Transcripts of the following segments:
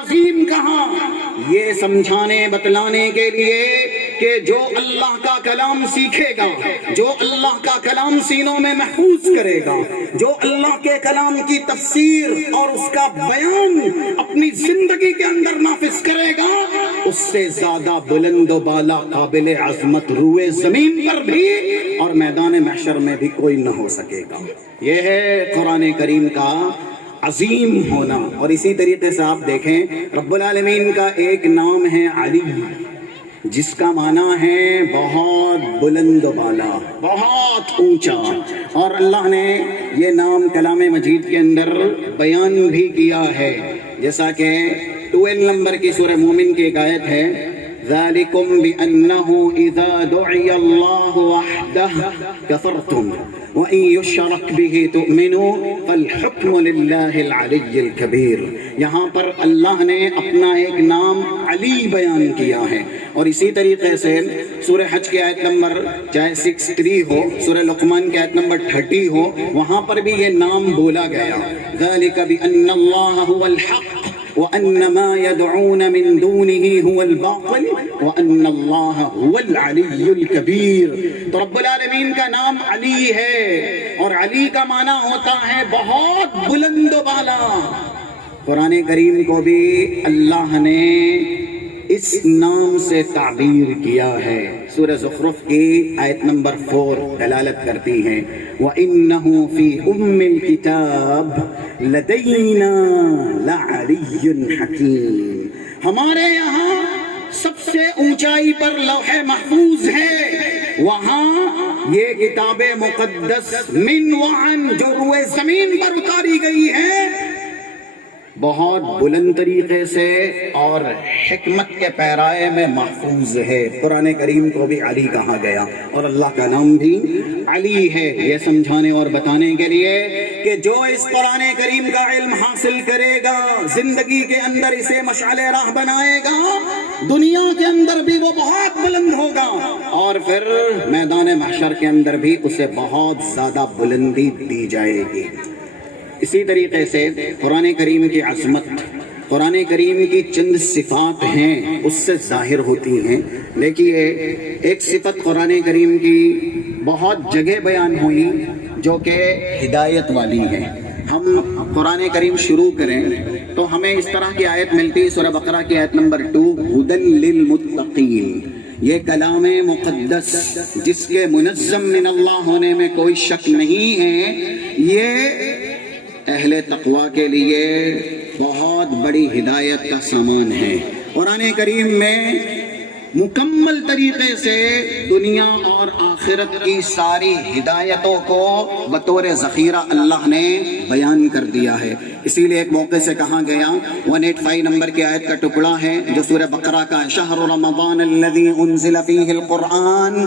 عظیم کہا، یہ سمجھانے بتلانے کے لیے کہ جو اللہ کا کلام سیکھے گا، جو اللہ کا کلام سینوں میں محفوظ کرے گا، جو اللہ کے کلام کی تفسیر اور اس کا بیان اپنی زندگی کے اندر نافذ کرے گا، اس سے زیادہ بلند و بالا قابل عظمت روئے زمین پر بھی اور میدان محشر میں بھی کوئی نہ ہو سکے گا۔ یہ ہے قرآن کریم کا عظیم ہونا۔ اور اسی طریقے سے آپ دیکھیں رب العالمین کا ایک نام ہے علی، جس کا معنی ہے بہت بلند و بالا، بہت اونچا، اور اللہ نے یہ نام کلام مجید کے اندر بیان بھی کیا ہے، جیسا کہ 12 نمبر کی سورہ مومن کی ایک آیت ہے، ذَلِكُمْ بِأَنَّهُ إِذَا دُعِيَ اللَّهُ وَحْدَهُ كَفَرْتُمْ وَإِن يُشْرَكْ بِهِ تُؤْمِنُوا فَالْحُكْمُ لِلَّهِ الْعَلِيِّ الْكَبِيرِ۔ یہاں پر اللہ نے اپنا ایک نام علی بیان کیا ہے۔ اور اسی طریقے سے سورہ حج کی آیت نمبر چاہے 63 ہو، سورہ لقمان کی آیت نمبر 30 ہو، وہاں پر بھی یہ نام بولا گیا، ذَلِكَ بِأَنَّ اللَّهَ هُوَ الْحَقُّ وَأَنَّ مَا يَدْعُونَ مِن دُونِهِ هُوَ الْبَاطِلُ وَأَنَّ اللَّهَ هُوَ الْعَلِيُّ الْكَبِيرُ۔ تو رب العالمین کا نام علی ہے، اور علی کا معنی ہوتا ہے بہت بلند و بالا۔ قرآن کریم کو بھی اللہ نے اس نام سے تعبیر کیا ہے۔ سورہ زخرف کی آیت نمبر 4 دلالت کرتی ہے، وَإِنَّهُ فِي أُمِّ الْكِتَابِ لَدَيْنَا لَعَلِيٌّ حَكِيمٌ۔ ہمارے یہاں سب سے اونچائی پر لوح محفوظ ہے، وہاں یہ کتاب مقدس من وعن جو روئے زمین پر اتاری گئی ہے، بہت بلند طریقے سے اور حکمت کے پیرائے میں محفوظ ہے۔ قرآن کریم کو بھی علی کہا گیا، اور اللہ کا نام بھی علی ہے، یہ سمجھانے اور بتانے کے لیے کہ جو اس قرآن کریم کا علم حاصل کرے گا، زندگی کے اندر اسے مشعل راہ بنائے گا، دنیا کے اندر بھی وہ بہت بلند ہوگا، اور پھر میدان محشر کے اندر بھی اسے بہت زیادہ بلندی دی جائے گی۔ اسی طریقے سے قرآن کریم کی عظمت، قرآن کریم کی چند صفات ہیں، اس سے ظاہر ہوتی ہیں۔ دیکھیے، ایک صفت قرآن کریم کی بہت جگہ بیان ہوئی جو کہ ہدایت والی ہے۔ ہم قرآن کریم شروع کریں تو ہمیں اس طرح کی آیت ملتی ہے، سورہ بقرہ کی آیت نمبر 2، ہدی للمتقین۔ یہ کلام مقدس جس کے منظم من اللہ ہونے میں کوئی شک نہیں ہے، یہ اہل تقوی کے لیے بہت بڑی ہدایت کا سامان ہے۔ قرآن کریم میں مکمل طریقے سے دنیا اور آخرت کی ساری ہدایتوں کو بطور ذخیرہ اللہ نے بیان کر دیا ہے۔ اسی لیے ایک موقع سے کہا گیا، 185 نمبر کی آیت کا ٹکڑا ہے جو سورہ بقرہ کا، شہر رمضان الذی انزل فیہ القرآن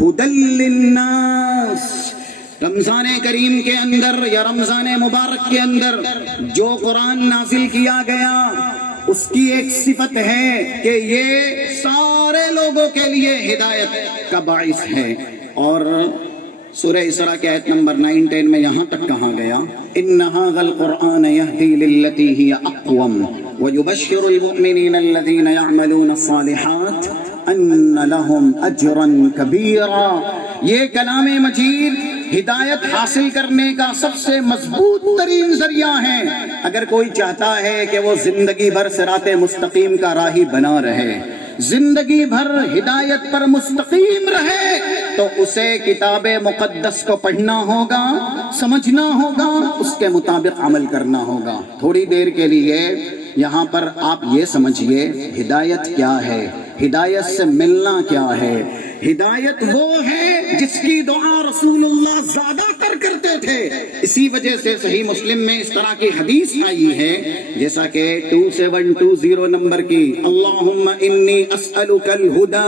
ھدی للناس۔ رمضان کریم کے اندر یا رمضان مبارک کے اندر جو قرآن نازل کیا گیا، اس کی ایک صفت ہے کہ یہ سارے لوگوں کے لیے ہدایت کا باعث ہے۔ اور سورہ اسراء کی آیت نمبر 9-10 میں یہاں تک کہا گیا، ان ھذا القرآن یہدی للتی ہی اقوم ویبشر المؤمنین الذین یعملون الصالحات ان لہم اجرا کبیرا۔ یہ کلام مجید ہدایت حاصل کرنے کا سب سے مضبوط ترین ذریعہ ہے۔ اگر کوئی چاہتا ہے کہ وہ زندگی بھر صراط مستقیم کا راہی بنا رہے، زندگی بھر ہدایت پر مستقیم رہے، تو اسے کتاب مقدس کو پڑھنا ہوگا، سمجھنا ہوگا، اس کے مطابق عمل کرنا ہوگا۔ تھوڑی دیر کے لیے یہاں پر آپ یہ سمجھیے ہدایت کیا ہے، ہدایت سے ملنا کیا ہے۔ ہدایت وہ ہے جس کی دعا رسول اللہ زیادہ تر کرتے تھے۔ اسی وجہ سے صحیح مسلم میں اس طرح کی حدیث آئی ہے، جیسا کہ 2720 نمبر کی، اللہم انی اسألک الہدی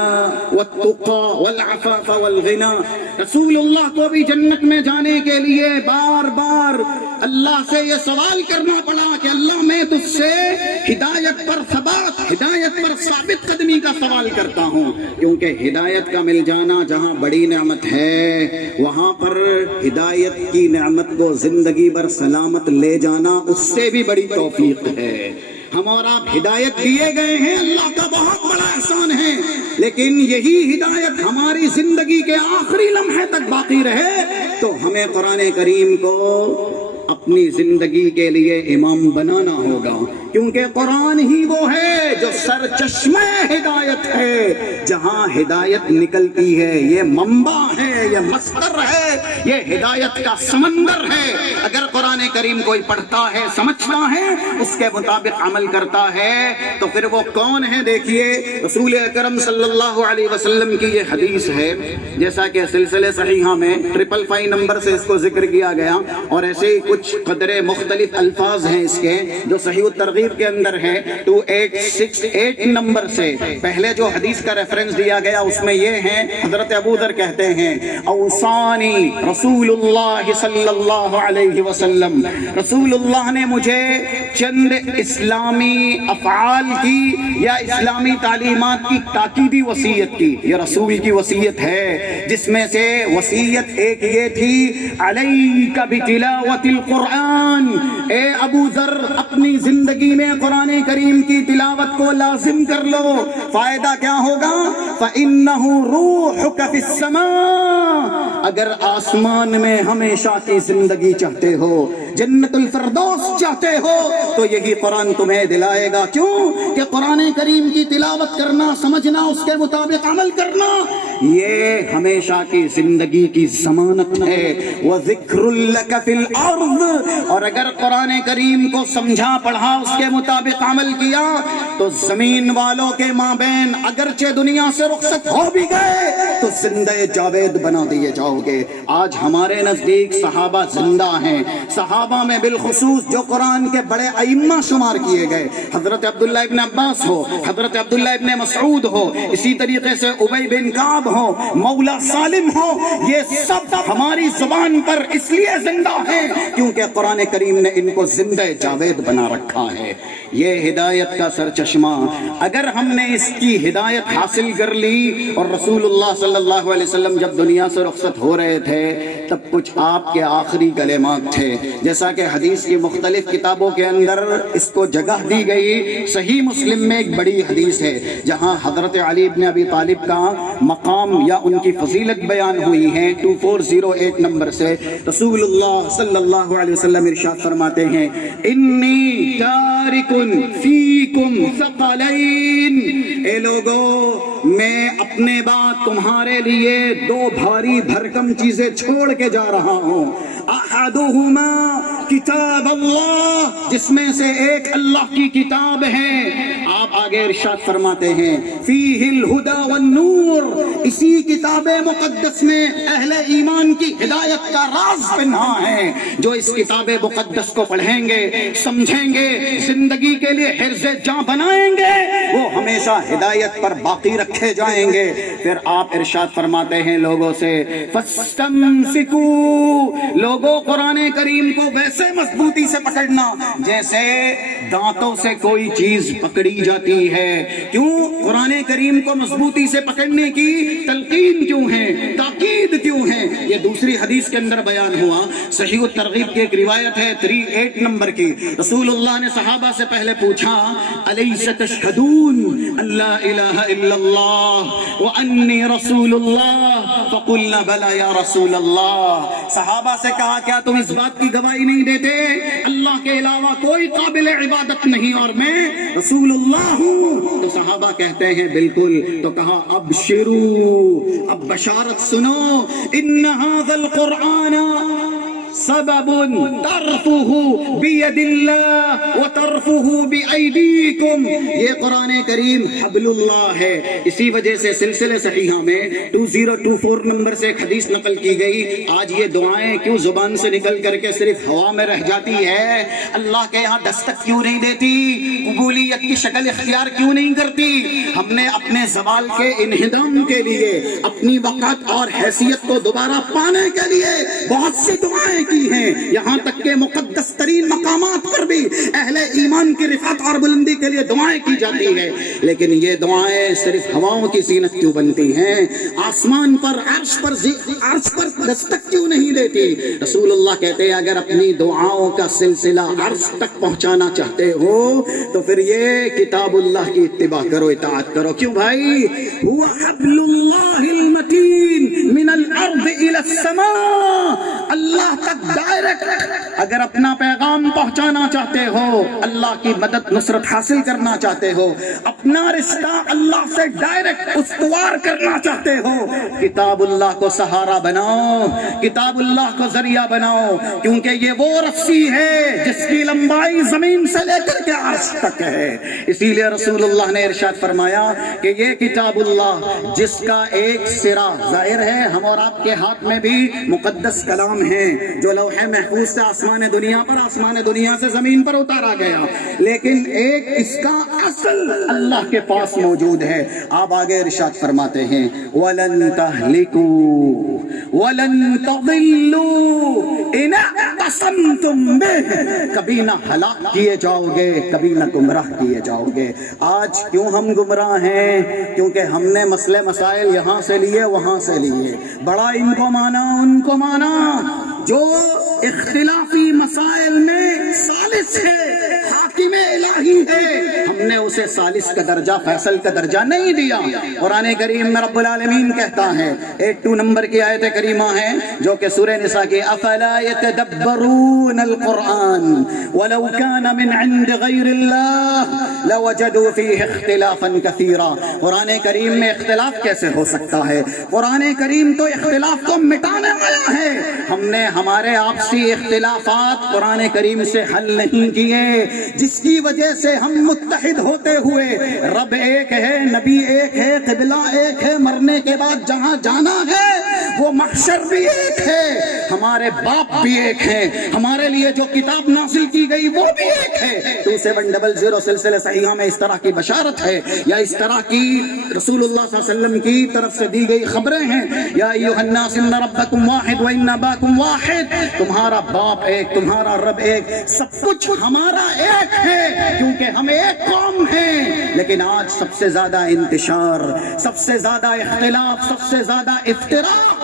والتقی والعفاف والغنی۔ رسول اللہ کو بھی جنت میں جانے کے لیے بار بار اللہ سے یہ سوال کرنا پڑا کہ اللہ میں تجھ سے ہدایت پر ثبات، ہدایت پر ثابت قدمی کا سوال کرتا ہوں، کیونکہ ہدایت کا مل جانا جہاں بڑی نعمت ہے، وہاں پر ہدایت کی نعمت کو زندگی بھر سلامت لے جانا اس سے بھی بڑی توفیق ہے۔ ہم اور آپ ہدایت دیے گئے ہیں، اللہ کا بہت بڑا احسان ہے، لیکن یہی ہدایت ہماری زندگی کے آخری لمحے تک باقی رہے تو ہمیں قرآن کریم کو اپنی زندگی کے لیے امام بنانا ہوگا، کیونکہ قرآن ہی وہ ہے جو سرچشمہ ہدایت ہے، جہاں ہدایت نکلتی ہے، یہ منبع ہے، یہ مصدر ہے، یہ ہدایت کا سمندر ہے۔ اگر قرآن کریم کوئی پڑھتا ہے، سمجھتا ہے، اس کے مطابق عمل کرتا ہے تو پھر وہ کون ہے؟ دیکھیے رسول اکرم صلی اللہ علیہ وسلم کی یہ حدیث ہے، جیسا کہ سلسلے صحیحہ میں 555 نمبر سے اس کو ذکر کیا گیا، اور ایسے ہی کچھ قدرے مختلف الفاظ ہیں اس کے جو صحیح الترغیب کے اندر ہے 2868 نمبر سے۔ پہلے جو حدیث کا ریفرنس دیا گیا اس میں یہ ہے، حضرت ابو ذر کہتے ہیں اوصانی رسول اللہ صلی اللہ علیہ وسلم، رسول اللہ نے مجھے چند اسلامی افعال کی یا اسلامی تعلیمات کی تاکیدی وصیت کی، یہ رسول کی وصیت ہے، جس میں سے وصیت ایک یہ تھی علیک بتلاوت القرآن، اے ابو ذر اپنی زندگی میں قرآن کریم کی تلاوت کو لازم کر لو، فائدہ کیا ہوگا؟ فَإِنَّهُ رُوحُكَ فِي السَّمَاءِ، اگر آسمان میں ہمیشہ کی زندگی چاہتے ہو، جنت الفردوس چاہتے ہو تو یہی قرآن تمہیں دلائے گا۔ کیوں کہ قرآن کریم کی تلاوت کرنا، سمجھنا، اس کے مطابق عمل کرنا، یہ ہمیشہ کی زندگی کی ضمانت ہے۔ وَذِكْرٌ لَكَ فِي الْأَرْضِ، اور اگر قرآن کریم کو سمجھا، پڑھا، اس کے مطابق عمل کیا تو زمین والوں کے مابین اگرچہ دنیا سے رخصت ہو بھی گئے تو زندہ جاوید بنا دیے جاؤ گے۔ آج ہمارے نزدیک صحابہ زندہ ہیں، صحابہ میں بالخصوص جو قرآن کے بڑے ائمہ شمار کیے گئے، حضرت عبداللہ ابن عباس ہو، حضرت عبداللہ ابن مسعود ہو، اسی طریقے سے ابی بن کعب ہو، مولا سالم ہو، یہ سب ہماری زبان پر اس لیے زندہ ہیں کیونکہ قرآن کریم نے ان کو زندہ جاوید بنا رکھا ہے۔ یہ ہدایت کا سرچشمہ، اگر ہم نے اس کی ہدایت حاصل کر لی، اور رسول اللہ صلی اللہ علیہ وسلم جب دنیا سے رخصت ہو رہے تھے تب کچھ آپ کے آخری کلمات تھے، جیسا کہ حدیث کی مختلف کتابوں کے اندر اس کو جگہ دی گئی۔ صحیح مسلم میں ایک بڑی حدیث ہے جہاں حضرت علی بن ابی طالب کا مقام یا ان کی فضیلت بیان ہوئی ہے 2408 نمبر سے۔ رسول اللہ صلی اللہ علیہ وسلم ارشاد فرماتے ہیں انی تارک فیکم ثقلین، اے لوگو میں اپنے بعد تمہارے لیے دو بھاری بھرکم چیزیں چھوڑ کے جا رہا ہوں، احدہما کتاب اللہ، جس میں سے ایک اللہ کی کتاب ہے۔ آپ آگے ارشاد فرماتے ہیں فیہ الہدی والنور، اسی کتاب مقدس میں اہل ایمان کی ہدایت کا راز پنہا ہے۔ جو اس کتاب مقدس کو پڑھیں گے، سمجھیں گے، زندگی کے لیے حرز جاں بنائیں گے، وہ ہمیشہ ہدایت پر باقی رکھے جائیں گے۔ پھر آپ ارشاد فرماتے ہیں لوگوں سے فاستمسکوا، لوگوں قرآن کریم کو ویسے مضبوطی سے پکڑنا جیسے دانتوں سے کوئی چیز پکڑی جاتی ہے۔ کیوں قرآن کریم کو مضبوطی سے پکڑنے کی تلقین کیوں ہے، تاکید کیوں ہے؟ یہ دوسری حدیث کے اندر بیان ہوا۔ صحیح الترغیب کی ایک روایت ہے 38 نمبر کی، رسول اللہ نے صحابہ سے پہلے پوچھا الیس تشہدون ان لا الہ الا اللہ وانی رسول اللہ، فقلنا بلی یا رسول اللہ۔ صحابہ سے کہا کیا تم اس بات کی گواہی نہیں دیتے اللہ کے علاوہ کوئی قابل عبادت نہیں اور میں رسول اللہ ہوں؟ تو صحابہ کہتے ہیں بالکل۔ تو کہا ابشروا، اب بشارت سنو، ان ھذا القرآن سبب ترفه بید اللہ وترفه بایدیکم، یہ قرآن کریم حبل اللہ ہے۔ اسی وجہ سے سلسلے صحیحہ میں 2024 نمبر سے ایک حدیث نقل کی گئی۔ آج یہ دعائیں کیوں زبان سے نکل کر کے صرف ہوا میں رہ جاتی ہے؟ اللہ کے یہاں دستک کیوں نہیں دیتی؟ قبولیت کی شکل اختیار کیوں نہیں کرتی؟ ہم نے اپنے زوال کے انہدام کے لیے، اپنی وقت اور حیثیت کو دوبارہ پانے کے لیے بہت سی دعائیں کی ہیں، یہاں تک کہ مقدس ترین مقامات پر بھی اہل ایمان کی رفعت اور بلندی کے لیے دعائیں کی جاتی ہے۔ لیکن یہ دعائیں صرف ہواؤں کی زینت کیوں بنتی ہیں؟ آسمان پر عرش پر دستک کیوں نہیں دیتی؟ رسول اللہ کہتے ہیں اگر اپنی دعاؤں کا سلسلہ عرش تک پہنچانا چاہتے ہو تو پھر یہ کتاب اللہ کی اتباع کرو، اطاعت کرو۔ کیوں بھائی؟ هو حبل اللہ المتین من الارض الى السماء، اللہ تک ڈائریکٹ اگر اپنا پیغام پہنچانا چاہتے ہو، اللہ کی مدد نصرت حاصل کرنا چاہتے ہو، اپنا رشتہ اللہ سے ڈائریکٹ استوار کرنا چاہتے ہو، کتاب اللہ کو سہارا بناؤ، کتاب اللہ کو ذریعہ بناؤ، کیونکہ یہ وہ رسی ہے جس کی لمبائی زمین سے لے کر کے عرش تک ہے۔ اسی لیے رسول اللہ نے ارشاد فرمایا کہ یہ کتاب اللہ جس کا ایک سرا ظاہر ہے، ہم اور آپ کے ہاتھ میں بھی مقدس کلام ہے جو لوح محفوظ سے آسمان دنیا سے زمین پر اتارا گیا، لیکن ایک اس کا اصل اللہ کے پاس موجود ہے۔ آپ آگے ارشاد فرماتے ہیں وَلَن تَهْلِكُوا وَلَن تَضِلُّوا إِنْ اعْتَصَمْتُمْ بِهِ، کبھی نہ ہلاک کیے جاؤ گے، کبھی نہ گمراہ کیے جاؤ گے۔ آج کیوں ہم گمراہ ہیں؟ کیونکہ ہم نے مسئلے مسائل یہاں سے لیے وہاں سے لیے، بڑا ان کو مانا ان کو مانا۔ جو اختلافی مسائل میں ثالث ہے، حاکم الہی ہے، ہم نے اسے ثالث کا درجہ، فیصل کا درجہ نہیں دیا۔ قرآن کریم میں رب العالمین کہتا ہے، 82 نمبر کی آیت کریمہ ہے جو کہ سورہ نساء کی افلا يتدبرون القرآن ولو كان من عند غیر اللہ لوجدوا فیہ اختلافا کثیرا۔ قرآن کریم میں اختلاف کیسے ہو سکتا ہے؟ قرآن کریم تو اختلاف کو مٹانے والا ہے۔ ہم نے ہمارے آپسی اختلافات قرآن کریم سے حل نہیں کیے، جس کی وجہ سے ہم متحد ہوتے ہوئے رب ایک ہے، نبی ایک ہے، قبلہ ایک ہے، مرنے کے بعد جہاں جانا ہے وہ محشر بھی ایک ہے، ہمارے باپ بھی ایک ہیں، ہمارے لیے جو کتاب نازل کی گئی وہ بھی ایک ہے۔ 2700 سلسلہ صحیحہ میں اس طرح کی بشارت ہے، یا اس طرح کی رسول اللہ صلی اللہ علیہ وسلم کی طرف سے دی گئی خبریں ہیں، یا ایھا الناس ان ربکم واحد وان اباکم واحد، تمہارا باپ ایک، تمہارا رب ایک، سب کچھ ہمارا ایک ہے، کیونکہ ہم ایک قوم ہیں۔ لیکن آج سب سے زیادہ انتشار، سب سے زیادہ اختلاف، سب سے زیادہ افتراق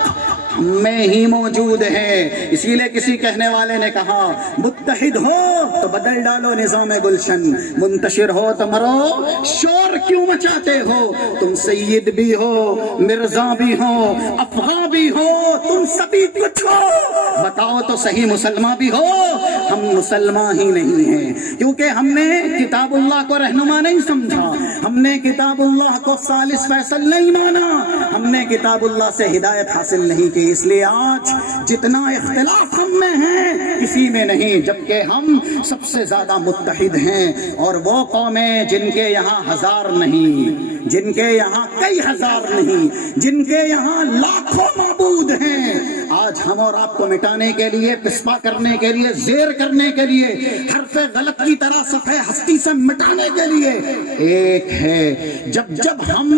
ہم میں ہی موجود ہے۔ اسی لیے کسی کہنے والے نے کہا متحد ہو تو بدل ڈالو نظام گلشن، منتشر ہو تو مرو شور کیوں مچاتے ہو؟ تم سید بھی ہو، مرزا بھی ہو، افغاں بھی ہو، تم سبھی کچھ ہو، بتاؤ تو صحیح مسلمان بھی ہو؟ ہم مسلمان ہی نہیں ہیں، کیونکہ ہم نے کتاب اللہ کو رہنما نہیں سمجھا، ہم نے کتاب اللہ کو ثالث فیصل نہیں مانا، ہم نے کتاب اللہ سے ہدایت حاصل نہیں کی۔ اس لیے آج جتنا اختلاف ہم میں ہے کسی میں نہیں، جبکہ ہم سب سے زیادہ متحد ہیں۔ اور وہ قومیں جن کے یہاں ہزار نہیں، جن کے یہاں کئی ہزار نہیں، جن کے یہاں لاکھوں معبود ہیں، آج ہم اور آپ کو مٹانے کے لیے، پسپا کرنے کے لیے، زیر کرنے کے لیے، حرف غلط کی طرح صفحہ ہستی سے مٹانے کے لیے ایک ہے۔ جب ہم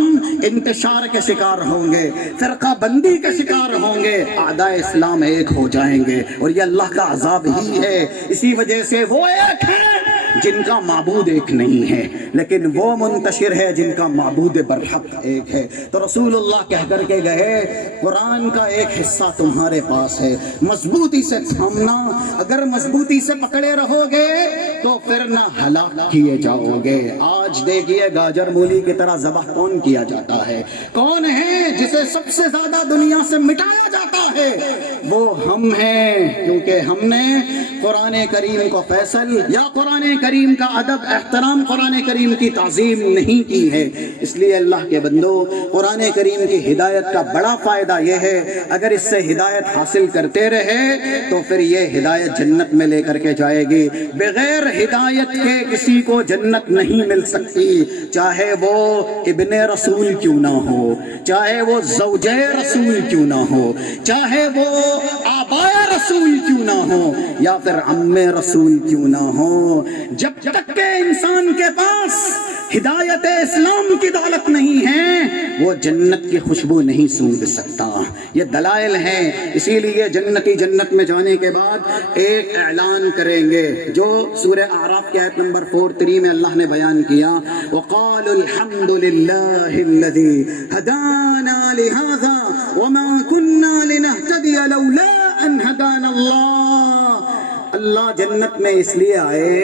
انتشار کے شکار ہوں گے، فرقہ بندی کے شکار ہوں گے، اعداء اسلام ایک ہو جائیں گے، اور یہ اللہ کا عذاب ہی ہے۔ اسی وجہ سے وہ ایک ہے جن کا معبود ایک نہیں ہے، لیکن وہ منتشر ہے جن کا معبود برحق ایک ہے۔ تو رسول اللہ کہہ کر کے گئے قرآن کا ایک حصہ تمہارے پاس ہے، مضبوطی سے تھامنا، اگر مضبوطی سے پکڑے رہو گے تو پھر نہ ہلاک کیے جاؤ گے۔ آج دیکھیے گاجر مولی کی طرح ذبح کون کیا جاتا ہے؟ کون ہے جسے سب سے زیادہ دنیا سے مٹایا جاتا ہے؟ وہ ہم ہیں، کیونکہ ہم نے قرآن کریم کو فیصل یا قرآن کریم کا ادب، احترام، قرآن کریم کی تعظیم نہیں کی ہے۔ اس لیے اللہ کے بندو، قرآن کریم کی ہدایت کا بڑا فائدہ یہ ہے، اگر اس سے ہدایت حاصل کرتے رہے تو پھر یہ ہدایت جنت میں لے کر کے جائے گی۔ بغیر ہدایت کے کسی کو جنت نہیں مل سکتی، چاہے وہ ابن رسول کیوں نہ ہو، چاہے وہ زوجہ رسول کیوں نہ ہو، چاہے وہ آباء رسول کیوں نہ ہو، یا پھر عم رسول کیوں نہ ہو۔ جب تک کہ انسان کے پاس ہدایت اسلام کی دولت نہیں ہے وہ جنت کی خوشبو نہیں سونگھ سکتا. یہ دلائل ہیں. اسی لیے جنتی جنت میں جانے کے بعد ایک اعلان کریں گے جو سورہ اعراف کی آیت نمبر 43 میں اللہ نے بیان کیا. وقالوا الحمد للہ الذی ہدانا لہذا وما كنا لنهتدی لولا ان ہدانا اللہ. اللہ جنت میں اس لیے آئے،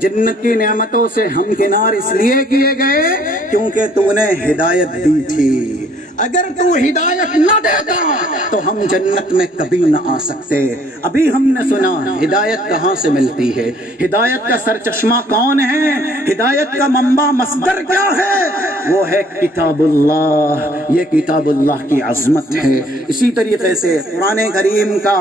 جنت کی نعمتوں سے ہمکنار اس لیے کیے گئے کیونکہ تو نے ہدایت دی تھی. اگر تو ہدایت نہ دیتا تو ہم جنت میں کبھی نہ آ سکتے. ابھی ہم نے سنا ہدایت کہاں سے ملتی ہے، ہدایت کا سرچشمہ کون ہے، ہدایت کا منبع مصدر کیا ہے؟ وہ ہے کتاب اللہ. یہ کتاب اللہ کی عظمت ہے. اسی طریقے سے قرآن کریم کا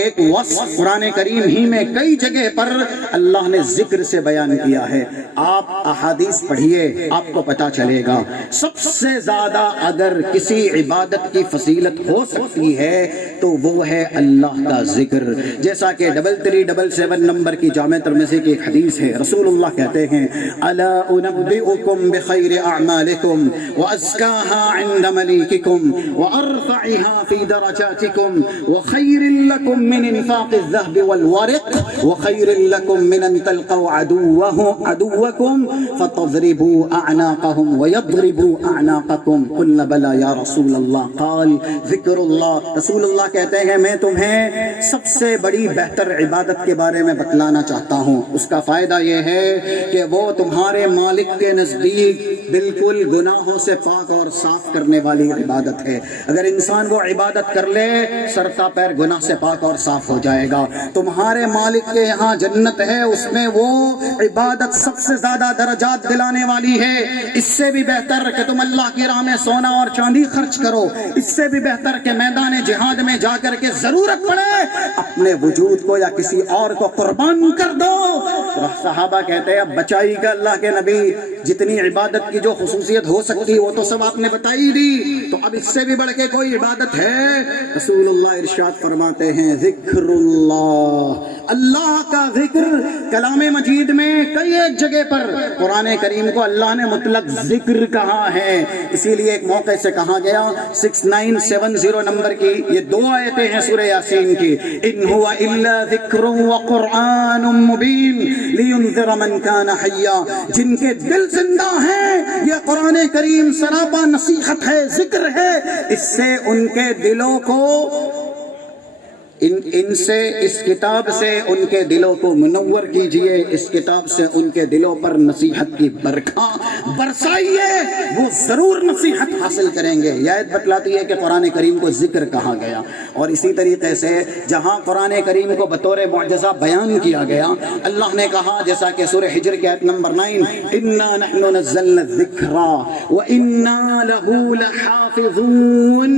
ایک وصف قرآن کریم ہی میں کئی جگہ پر اللہ نے ذکر سے بیان کیا ہے. آپ احادیث پڑھیے، آپ کو پتا چلے گا. سب سے زیادہ اگر کسی عبادت کی فضیلت ہو سکتی ہے تو وہ ہے اللہ کا ذکر. جیسا کہ 3377 نمبر کی جامع ترمذی کی ایک حدیث ہے، رسول اللہ کہتے ہیں الا انبئکم بخیر اعمالکم وازکاها عند ملیککم وارفعها فی درجاتکم وخیر لکم من انفاق الذهب والورق وخیر لکم من ان تلقوا عدوکم فتضربوا اعناقهم ويضربوا اعناقکم. قلنا بلا یا رسول اللہ. قال ذکر اللہ. رسول اللہ کہتے ہیں میں تمہیں سب سے بڑی بہتر عبادت کے بارے میں بتلانا چاہتا ہوں. اس کا فائدہ یہ ہے کہ وہ تمہارے مالک کے نزدیک بالکل گناہوں سے پاک اور صاف کرنے والی عبادت ہے. اگر انسان وہ عبادت کر لے سرتا پیر گناہ سے پاک اور صاف ہو جائے گا. تمہارے مالک کے یہاں جنت ہے، اس میں وہ عبادت سب سے زیادہ درجات دلانے والی ہے. اس سے بھی بہتر کہ تم اللہ کی راہ میں سونا اور چاندی خرچ کرو. اس سے بھی بہتر کہ میدان جہاد میں جا کر کے ضرورت پڑے اپنے وجود کو یا کسی اور کو قربان کر دو. صحابہ کہتے ہیں اب بچائی کا اللہ کے نبی جتنی عبادت کی جو خصوصیت ہو سکتی وہ تو سب آپ نے بتائی دی، تو اب اس سے بھی بڑھ کے کوئی عبادت ہے؟ رسول اللہ ارشاد فرماتے ہیں ذکر اللہ. اللہ کا ذکر کلام مجید میں کئی ایک جگہ پر قرآن کریم کو اللہ نے مطلق ذکر کہا ہے. اسی لیے ایک موقع سے کہا گیا 6970 نمبر کی یہ دو آیتیں ہیں سورہ یاسین کی. ان هو الا ذکر وقرآن مبین لینذر من کان حیا. جن کے دل زندہ ہیں یہ قرآن کریم سراپا نصیحت ہے، ذکر ہے. اس سے ان کے دلوں کو ان سے اس کتاب سے ان کے دلوں کو منور کیجئے. اس کتاب سے ان کے دلوں پر نصیحت کی برکھاں برسائیے، وہ ضرور نصیحت حاصل کریں گے. یہ آیت بتلاتی ہے کہ قرآن کریم کو ذکر کہا گیا. اور اسی طریقے سے جہاں قرآن کریم کو بطور معجزہ بیان کیا گیا اللہ نے کہا جیسا کہ سورہ حجر کی آیت نمبر 9 انا نحن نزلنا الذکر وانا له لحافظون.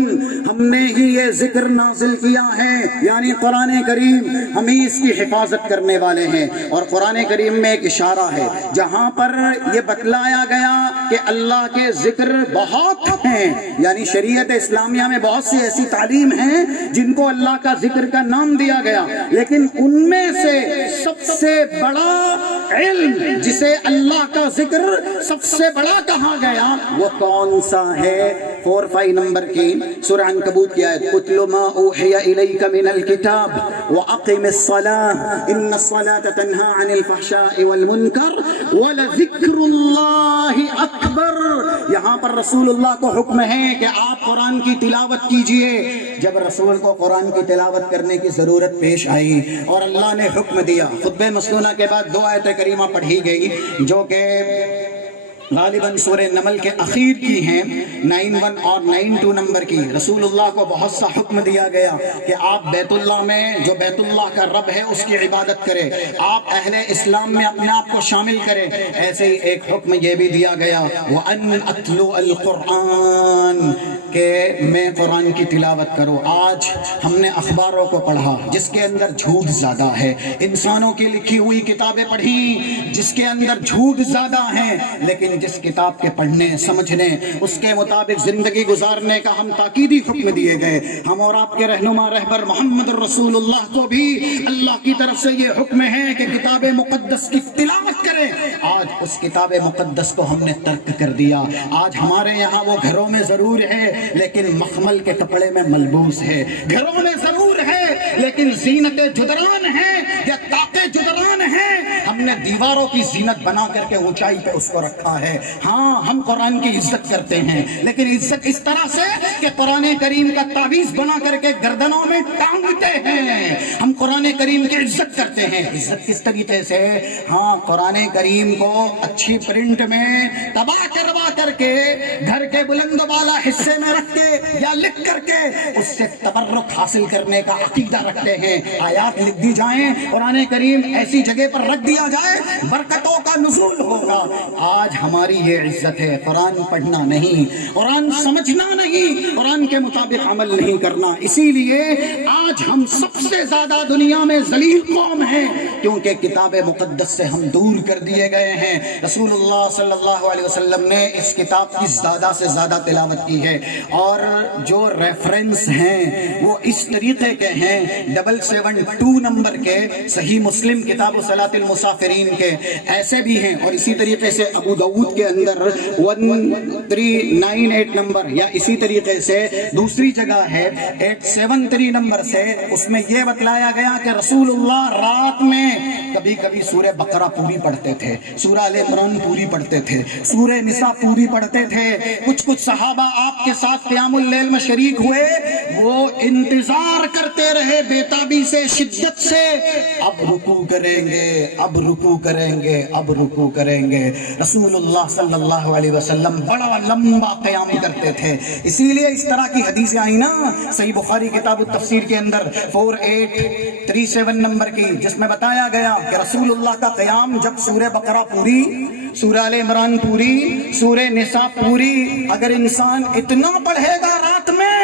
ہم نے ہی یہ ذکر نازل کیا ہے، یعنی قرآن کریم ہم ہی اس کی حفاظت کرنے والے ہیں. اور قرآن کریم میں ایک اشارہ ہے جہاں پر یہ بتلایا گیا کہ اللہ کے ذکر بہت ہیں، یعنی شریعت اسلامیہ میں بہت سی ایسی تعلیم ہیں جن کو اللہ کا ذکر کا نام دیا گیا، لیکن ان میں سے سب سے بڑا علم جسے اللہ کا ذکر سب سے بڑا کہا گیا وہ کون سا ہے؟ 45 نمبر کی سورہ عنکبوت کی آیت اتل ما اوحی الیک من الکتاب واقم الصلاة ان الصلاة تنہا عن الفحشاء والمنکر ولذکر اللہ اکبر. یہاں پر رسول اللہ کو حکم ہے کہ آپ قرآن کی تلاوت کیجئے. جب رسول کو قرآن کی تلاوت کرنے کی ضرورت پیش آئی اور اللہ نے حکم دیا، خطبہ مسنونہ کے بعد 2 آیت کریمہ پڑھی گئی جو کہ غالباً سورہ نمل کے اخیر کی ہیں 91 اور 92 نمبر کی. رسول اللہ کو بہت سا حکم دیا گیا کہ آپ بیت اللہ میں جو بیت اللہ کا رب ہے اس کی عبادت کریں، آپ اہل اسلام میں اپنے آپ کو شامل کریں. ایسے ہی ایک حکم یہ بھی دیا گیا وَأَنْ أَتْلُوَ الْقُرْآنَ کہ میں قرآن کی تلاوت کروں. آج ہم نے اخباروں کو پڑھا جس کے اندر جھوٹ زیادہ ہے، انسانوں کی لکھی ہوئی کتابیں پڑھی جس کے اندر جھوٹ زیادہ ہیں، لیکن لیکن جس کتاب کے پڑھنے سمجھنے اس کے مطابق زندگی گزارنے کا ہم تاکیدی حکم دیے گئے. ہم اور آپ کے رہنما رہبر محمد رسول اللہ کو بھی اللہ کی طرف سے یہ حکم ہے کہ کتاب مقدس کی تلاوت کریں. آج اس کتاب مقدس کو ہم نے ترک کر دیا. آج ہمارے یہاں وہ گھروں میں ضرور ہے لیکن مخمل کے کپڑے میں ملبوس ہے. گھروں میں ضرور ہے لیکن زینت جدران ہے یا طاقے جدران ہے. ہم نے دیواروں کی زینت بنا کر کے اونچائی پہ اس کو رکھا ہے. ہاں ہم قرآن کی عزت کرتے ہیں لیکن عزت اس طرح سے کہ قرآن کریم کا تعویذ بنا کر کے گردنوں میں ٹانگتے ہیں. ہم قرآن کریم کی عزت کرتے ہیں. عزت کس طریقے سے؟ ہاں قرآن کریم کو اچھی پرنٹ میں تباہ کروا کر کے گھر کے بلند بالا حصے میں رکھ کے یا لکھ کر کے اس سے تبرک حاصل کرنے کا عقیدہ رکھتے ہیں. آیات لکھ دی جائیں، قرآن کریم ایسی جگہ پر رکھ دیا جائے، برکتوں کا نزول ہوگا. آج ہماری یہ عزت ہے. قرآن پڑھنا نہیں، قرآن سمجھنا نہیں، قرآن کے مطابق عمل نہیں کرنا. اسی لیے آج ہم سب سے زیادہ دنیا میں ذلیل قوم ہیں کیونکہ کتاب مقدس سے ہم دور کر دیے گئے ہیں. رسول اللہ صلی اللہ علیہ وسلم نے اس کتاب کی زیادہ سے زیادہ تلاوت کی ہے اور جو ریفرنس ہیں وہ اس طریقے کے ہیں 772 نمبر کے صحیح مسلم کتاب صلاۃ المسافرین کے ایسے بھی ہیں اور اسی طریقے سے ابو داؤد کے اندر 1398 نمبر یا اسی طریقے سے دوسری جگہ ہے 873 نمبر سے. اس میں یہ بتلایا گیا کہ رسول اللہ رات میں کبھی کبھی سورہ بقرہ پوری پڑھتے تھے، سورہ آل عمران پوری پڑھتے تھے، سورہ نساء پوری پڑھتے تھے. کچھ صحابہ آپ کے ساتھ قیام اللیل میں شریک ہوئے، وہ انتظار کرتے رہے بےتابی سے، شدت سے، اب رکوع کریں گے، اب رکوع کریں گے، اب رکوع کریں گے. رسول اللہ صلی اللہ علیہ وسلم بڑا لمبا قیام کرتے تھے. اسی لیے اس طرح کی حدیثیں آئی نا صحیح بخاری کتاب التفسیر کے اندر 4837 نمبر کی، جس میں بتایا گیا کہ رسول اللہ کا قیام جب سورہ بقرہ پوری، سورہ آل عمران پوری، سورہ نساء پوری، اگر انسان اتنا پڑھے گا رات میں،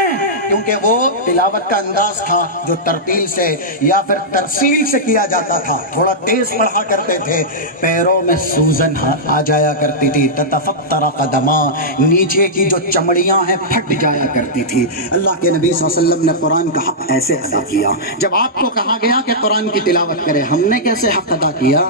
کیونکہ وہ تلاوت کا انداز تھا جو ترتیل سے یا پھر ترسیل سے کیا جاتا تھا، تھوڑا تیز پڑھا کرتے تھے، پیروں میں سوزن آ جایا کرتی تھی، تتفطر قدما، نیچے کی جو چمڑیاں ہیں پھٹ جایا کرتی تھی. اللہ کے نبی صلی اللہ علیہ وسلم نے قرآن کا حق ایسے ادا کیا. جب آپ کو کہا گیا کہ قرآن کی تلاوت کرے، ہم نے کیسے حق ادا کیا؟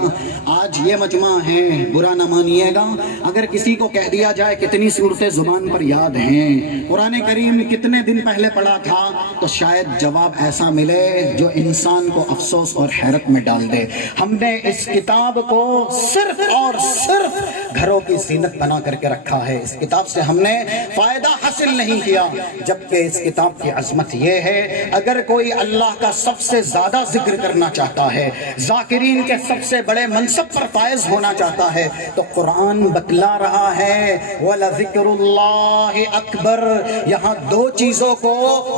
آج یہ مجمع ہے، برا نہ مانیے گا اگر کسی کو کہہ دیا جائے کتنی صورتیں زبان پر یاد ہیں، قرآن کریم کتنے دن پہلے پڑھا تھا، تو شاید جواب ایسا ملے جو انسان کو افسوس اور حیرت میں ڈال دے. ہم نے اس کتاب کو صرف اور صرف گھروں کی زینت بنا کر کے رکھا ہے. اس کتاب سے ہم نے فائدہ حاصل نہیں کیا، جبکہ اس کتاب کی عظمت یہ ہے اگر کوئی اللہ کا سب سے زیادہ ذکر کرنا چاہتا ہے، ذاکرین کے سب سے بڑے منصب پر فائز ہونا چاہتا ہے، تو قرآن بتلا رہا ہے وَلَذِكْرُ اللَّهِ أَكْبَرُ. یہاں دو چیزوں کو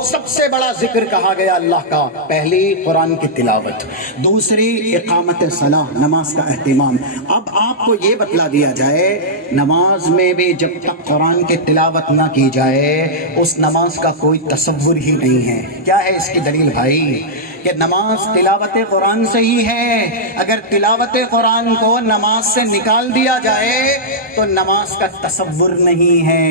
سب سے بڑا ذکر کہا گیا اللہ کا. پہلی قرآن کی تلاوت، دوسری اقامت صلاح، نماز کا اہتمام. اب آپ کو یہ بتلا دیا جائے نماز میں بھی جب تک قرآن کی تلاوت نہ کی جائے اس نماز کا کوئی تصور ہی نہیں ہے. کیا ہے اس کی دلیل بھائی؟ کہ نماز تلاوت قرآن سے ہی ہے. اگر تلاوت قرآن کو نماز سے نکال دیا جائے تو نماز کا تصور نہیں ہے.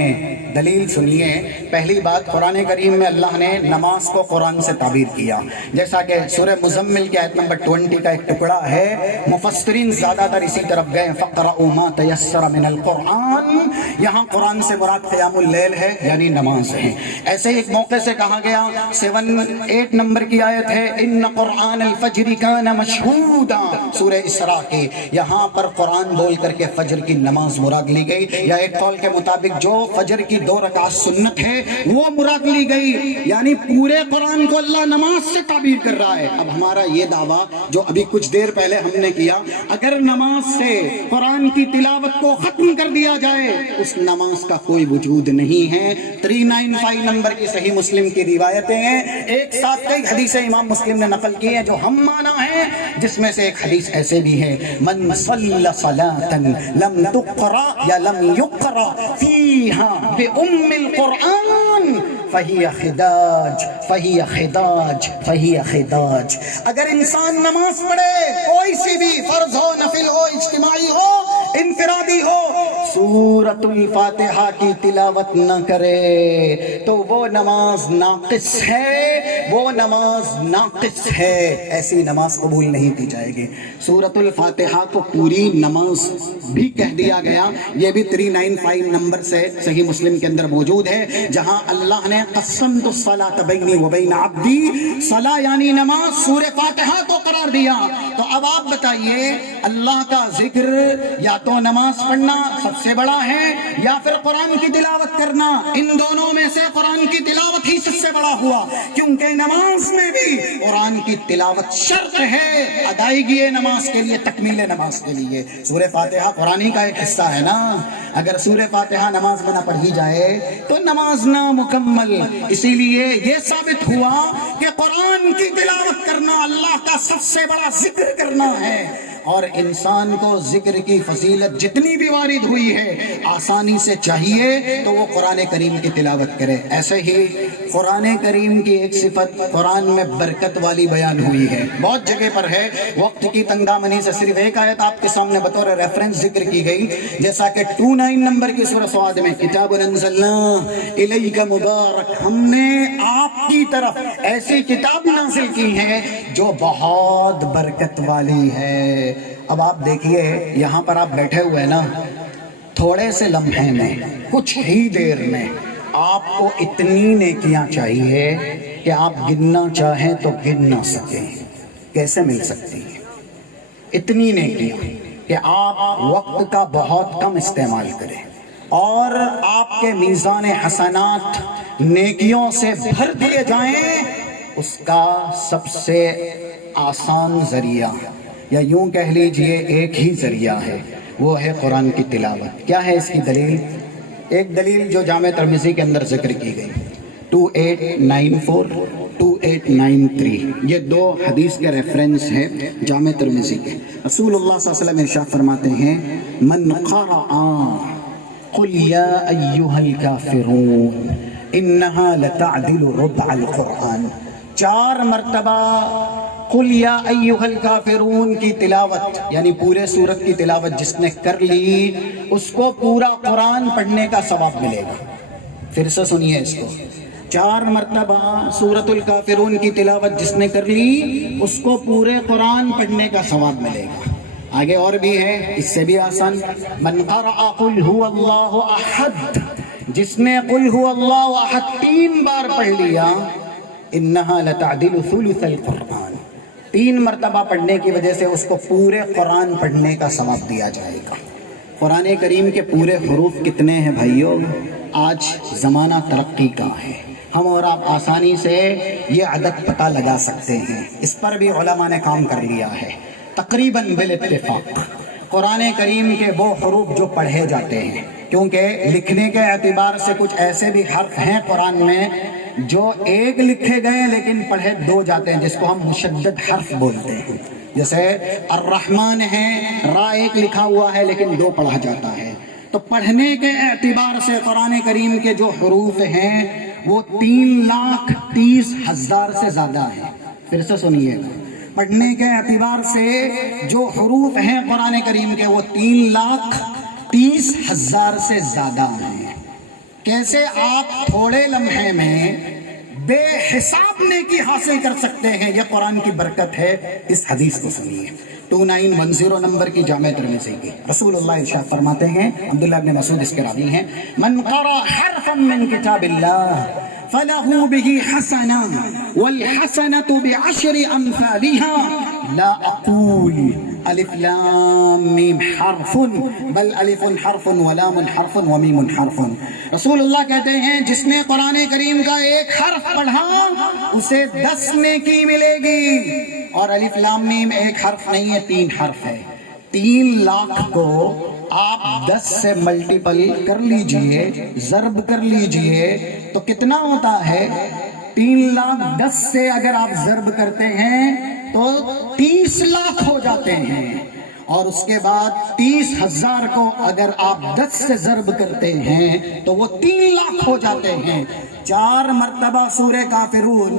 دلیل سنیے. پہلی بات، قرآن کریم میں اللہ نے نماز کو قرآن سے تعبیر کیا، جیسا کہ سورہ مزمل کی آیت نمبر 20 کا ایک ٹکڑا ہے. مفسرین زیادہ تر اسی طرف گئے، فَقْرَؤُوا مَا تَيَسَّرَ مِنَ الْقُرْآنِ. یہاں قرآن سے مراد قیام اللیل ہے، یعنی نماز ہے. ایسے ایک موقع سے کہا گیا 78 نمبر کی آیت ہے ان قرآن الفجر کان مشہودا، سورہ اسراء کی. یہاں پر قرآن بول کر کے فجر کی نماز مراد لی گئی، یا ایک قول کے مطابق جو فجر کی 2 رکعت سنت ہے وہ مراد لی گئی. یعنی پورے قرآن کو اللہ نماز سے تعبیر کر رہا ہے. اب ہمارا یہ دعویٰ جو ابھی کچھ دیر پہلے ہم نے کیا، اگر نماز سے قرآن کی تلاوت کو ختم کر دیا جائے اس نماز کا کوئی وجود نہیں ہے. 395 نمبر کی صحیح مسلم کی روایتیں ہیں، ایک ساتھ کئی حدیثیں امام مسلم نے نقل کی ہے جو ہم مانا ہے، جس میں سے ایک حدیث ایسے بھی ہے من صلی صلاة لم تقرأ یا لم یقرأ فیہا بأم القرآن فہی خداج فہی خداج فہی خداج. اگر انسان نماز پڑھے، کوئی سی بھی، فرض ہو، نفل ہو، اجتماعی ہو، انفرادی ہو، سورۃ الفاتحہ کی تلاوت نہ کرے تو وہ نماز ناقص ہے، وہ نماز ناقص ہے، ایسی نماز قبول نہیں کی جائے گی۔ سورۃ الفاتحہ کو پوری نماز بھی کہہ دیا گیا، یہ بھی 395 نمبر سے صحیح مسلم کے اندر موجود ہے، جہاں اللہ نے قسمت الصلاۃ بینی و بین عبدی، صلاۃ یعنی نماز، سورہ فاتحہ کو قرار دیا۔ تو اب آپ بتائیے اللہ کا ذکر یا تو نماز پڑھنا سب سے بڑا ہے یا پھر قرآن کی تلاوت کرنا؟ ان دونوں میں سے قرآن کی تلاوت ہی سب سے بڑا ہوا، کیونکہ نماز میں بھی قرآن کی تلاوت شرط ہے ادائیگی نماز کے لیے، تکمیل نماز کے لیے۔ سورہ فاتحہ قرآن کا ایک حصہ ہے نا، اگر سورہ فاتحہ نماز میں نہ پڑھی جائے تو نماز نامکمل۔ اسی لیے یہ ثابت ہوا کہ قرآن کی تلاوت کرنا اللہ کا سب سے بڑا ذکر کرنا ہے، اور انسان کو ذکر کی فضیلت جتنی بھی وارد ہوئی ہے آسانی سے چاہیے تو وہ قرآن کریم کی تلاوت کرے۔ ایسے ہی قرآن کریم کی ایک صفت قرآن میں برکت والی بیان ہوئی ہے، بہت جگہ پر ہے، وقت کی تنگامنی سے صرف ایک آیت آپ کے سامنے بطور ریفرنس ذکر کی گئی، جیسا کہ 29 نمبر کی سورہ صاد میں کتاب انزلنا الیک مبارک، ہم نے آپ کی طرف ایسی کتاب نازل کی ہے جو بہت برکت والی ہے۔ اب آپ دیکھیے یہاں پر آپ بیٹھے ہوئے نا، تھوڑے سے لمحے میں، کچھ ہی دیر میں آپ کو اتنی نیکیاں چاہیے کہ آپ گننا چاہیں تو گن نہ سکیں، کیسے مل سکتی ہیں اتنی نیکیاں کہ آپ وقت کا بہت کم استعمال کریں اور آپ کے میزان حسنات نیکیوں سے بھر دیے جائیں۔ اس کا سب سے آسان ذریعہ، یا یوں کہہ لیجئے ایک ہی ذریعہ ہے، وہ ہے قرآن کی تلاوت۔ کیا ہے اس کی دلیل؟ ایک دلیل جو جامع ترمذی کے اندر ذکر کی گئی، 2894 2893، یہ دو حدیث کے ریفرنس ہے جامع ترمذی کے۔ رسول اللہ صلی اللہ علیہ وسلم ارشاد فرماتے ہیں من قرأ قل یا ایہا الکافرون انہا لتعدل ربع القرآن، 4 مرتبہ قل یا ایہا الکافرون کی تلاوت یعنی پورے سورت کی تلاوت جس نے کر لی اس کو پورا قرآن پڑھنے کا ثواب ملے گا۔ پھر سے سنیے اس کو، 4 مرتبہ سورۃ الکافرون کی تلاوت جس نے کر لی اس کو پورے قرآن پڑھنے کا ثواب ملے گا۔ آگے اور بھی ہے اس سے بھی آسان، من قرأ قل هو اللہ احد، جس نے قل هو اللہ احد 3 بار پڑھ لیا، انہا لتعدل ثلث القرآن، 3 مرتبہ پڑھنے کی وجہ سے اس کو پورے قرآن پڑھنے کا ثواب دیا جائے گا۔ قرآن کریم کے پورے حروف کتنے ہیں بھائیوں؟ آج زمانہ ترقی کا ہے، ہم اور آپ آسانی سے یہ عدد پتہ لگا سکتے ہیں، اس پر بھی علماء نے کام کر لیا ہے تقریباً بالاتفاق۔ قرآن کریم کے وہ حروف جو پڑھے جاتے ہیں، کیونکہ لکھنے کے اعتبار سے کچھ ایسے بھی حرف ہیں قرآن میں جو ایک لکھے گئے لیکن پڑھے 2 جاتے ہیں، جس کو ہم مشدد حرف بولتے ہیں، جیسے الرحمن ہے، را 1 لکھا ہوا ہے لیکن 2 پڑھا جاتا ہے۔ تو پڑھنے کے اعتبار سے قرآن کریم کے جو حروف ہیں وہ 3,30,000 سے زیادہ ہیں۔ پھر سے سنیے، پڑھنے کے اعتبار سے جو حروف ہیں قرآن کریم کے وہ 3,30,000 سے زیادہ ہیں۔ کیسے آپ تھوڑے لمحے میں بے حساب نیکی حاصل کر سکتے ہیں، یہ قرآن کی برکت ہے۔ اس حدیث کو سنیے، 2910 نمبر کی جامع ترمذی کی، رسول اللہ ارشاد فرماتے ہیں، عبداللہ ابن مسعود اس کے راوی ہیں، من قرأ حرفا من کتاب اللہ فَلَهُ بِهِ حَسَنَةٌ وَالْحَسَنَةُ بِعَشْرِ أَمْثَالِهَا لا أقول الف لام میم حرف بل الف حرف ولام حرف ومیم حرف۔ رسول اللہ کہتے ہیں جس نے قرآن کریم کا ایک حرف پڑھا اسے 10 نیکی ملے گی، اور الف لام میم ایک حرف نہیں ہے، 3 حرف ہے۔ 3 لاکھ کو آپ 10 سے ملٹیپل کر لیجئے، ضرب کر لیجئے تو کتنا ہوتا ہے؟ 3,10,000 سے اگر آپ ضرب کرتے ہیں تو 30 لاکھ ہو جاتے ہیں، اور اس کے بعد 30,000 کو اگر آپ 10 سے ضرب کرتے ہیں تو وہ 3 لاکھ ہو جاتے ہیں۔ 4 مرتبہ سورہ کافرون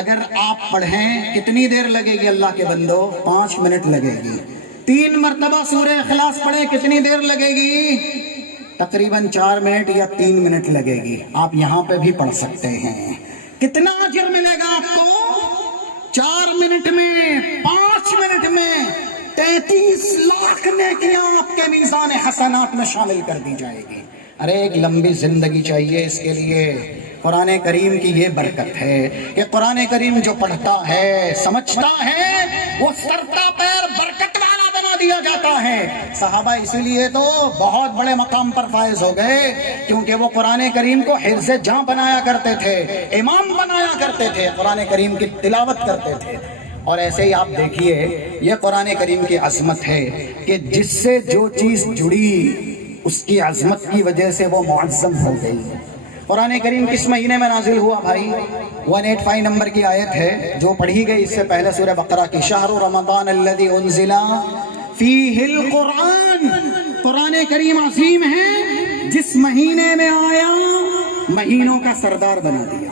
اگر آپ پڑھیں کتنی دیر لگے گی اللہ کے بندو؟ 5 منٹ لگے گی۔ 3 مرتبہ سورہ اخلاص پڑھیں کتنی دیر لگے گی؟ تقریباً 4 منٹ یا 3 منٹ لگے گی. آپ یہاں پہ بھی پڑھ سکتے ہیں. کتنا اجر ملے گا آپ کو؟ 4 منٹ میں، 5 منٹ میں 33 لاکھ نیکیاں آپ کے میزان حسنات میں شامل کر دی جائے گی. ارے ایک لمبی زندگی چاہیے اس کے لیے. قرآن کریم کی یہ برکت ہے کہ قرآن کریم جو پڑھتا ہے، سمجھتا ہے، وہ سرتا پیر برکت والا بنا دیا جاتا ہے. صحابہ اسی لیے تو بہت بڑے مقام پر فائز ہو گئے، کیونکہ وہ قرآن کریم کو حفظ جاں بنایا کرتے تھے، امام بنایا کرتے تھے، قرآن کریم کی تلاوت کرتے تھے. اور ایسے ہی آپ دیکھیے، یہ قرآن کریم کی عظمت ہے کہ جس سے جو چیز جڑی اس کی عظمت کی وجہ سے وہ معظم ہو گئی. قرآن کریم کس مہینے میں نازل ہوا بھائی؟ 185 نمبر کی آیت ہے جو پڑھی گئی اس سے پہلے سورہ بقرہ کی. شہر رمضان الذی انزل فیہ القرآن. قرآن کریم عظیم ہے، جس مہینے میں آیا مہینوں کا سردار بنا دیا.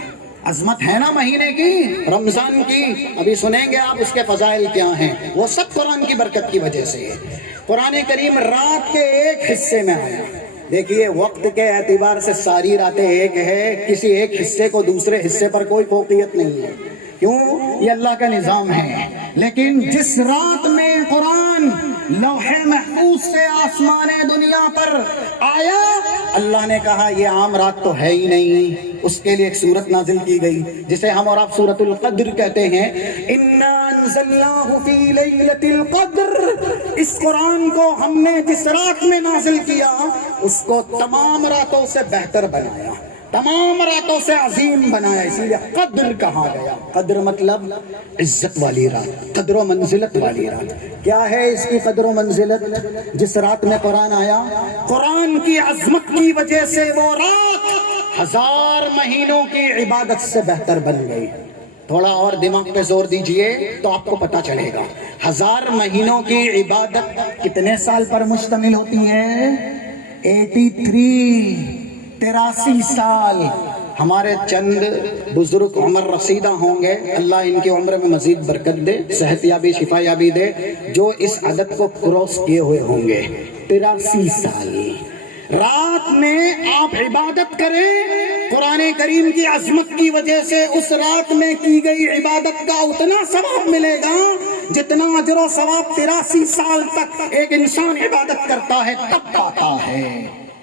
عظمت ہے نا مہینے کی، رمضان کی. ابھی سنیں گے آپ اس کے فضائل کیا ہیں. وہ سب قرآن کی برکت کی وجہ سے ہے. قرآن کریم رات کے ایک حصے میں آیا. دیکھیے وقت کے اعتبار سے ساری راتیں ایک ہے، کسی ایک حصے کو دوسرے حصے پر کوئی فوقیت نہیں ہے. کیوں؟ یہ اللہ کا نظام ہے. لیکن جس رات میں قرآن لوح محفوظ سے آسمان دنیا پر آیا، اللہ نے کہا یہ عام رات تو ہے ہی نہیں. اس کے لیے ایک سورت نازل کی گئی جسے ہم اور آپ سورۃ القدر کہتے ہیں. انا انزلناہ فی لیلۃ القدر. اس قرآن کو ہم نے جس رات میں نازل کیا اس کو تمام راتوں سے بہتر بنایا، تمام راتوں سے عظیم بنایا. اسی لیے قدر کہا گیا. قدر مطلب عزت والی رات، قدر و منزلت والی رات. کیا ہے اس کی قدر و منزلت؟ جس رات میں قرآن آیا، قرآن کی عظمت کی وجہ سے وہ رات 1000 مہینوں کی عبادت سے بہتر بن گئی. تھوڑا اور دماغ پہ زور دیجئے تو آپ کو پتا چلے گا. 1000 مہینوں کی عبادت کتنے سال پر مشتمل ہوتی ہے؟ 83 سال. ہمارے چند بزرگ عمر رسیدہ ہوں گے، اللہ ان کی عمر میں مزید برکت دے، صحت یابی، شفا یابی دے، جو اس عدد کو کراس کیے ہوئے ہوں گے. 83 سال رات میں آپ عبادت کریں. قرآن کریم کی عظمت کی وجہ سے اس رات میں کی گئی عبادت کا اتنا ثواب ملے گا جتنا اجر و ثواب 83 سال تک ایک انسان عبادت کرتا ہے تب پاتا ہے.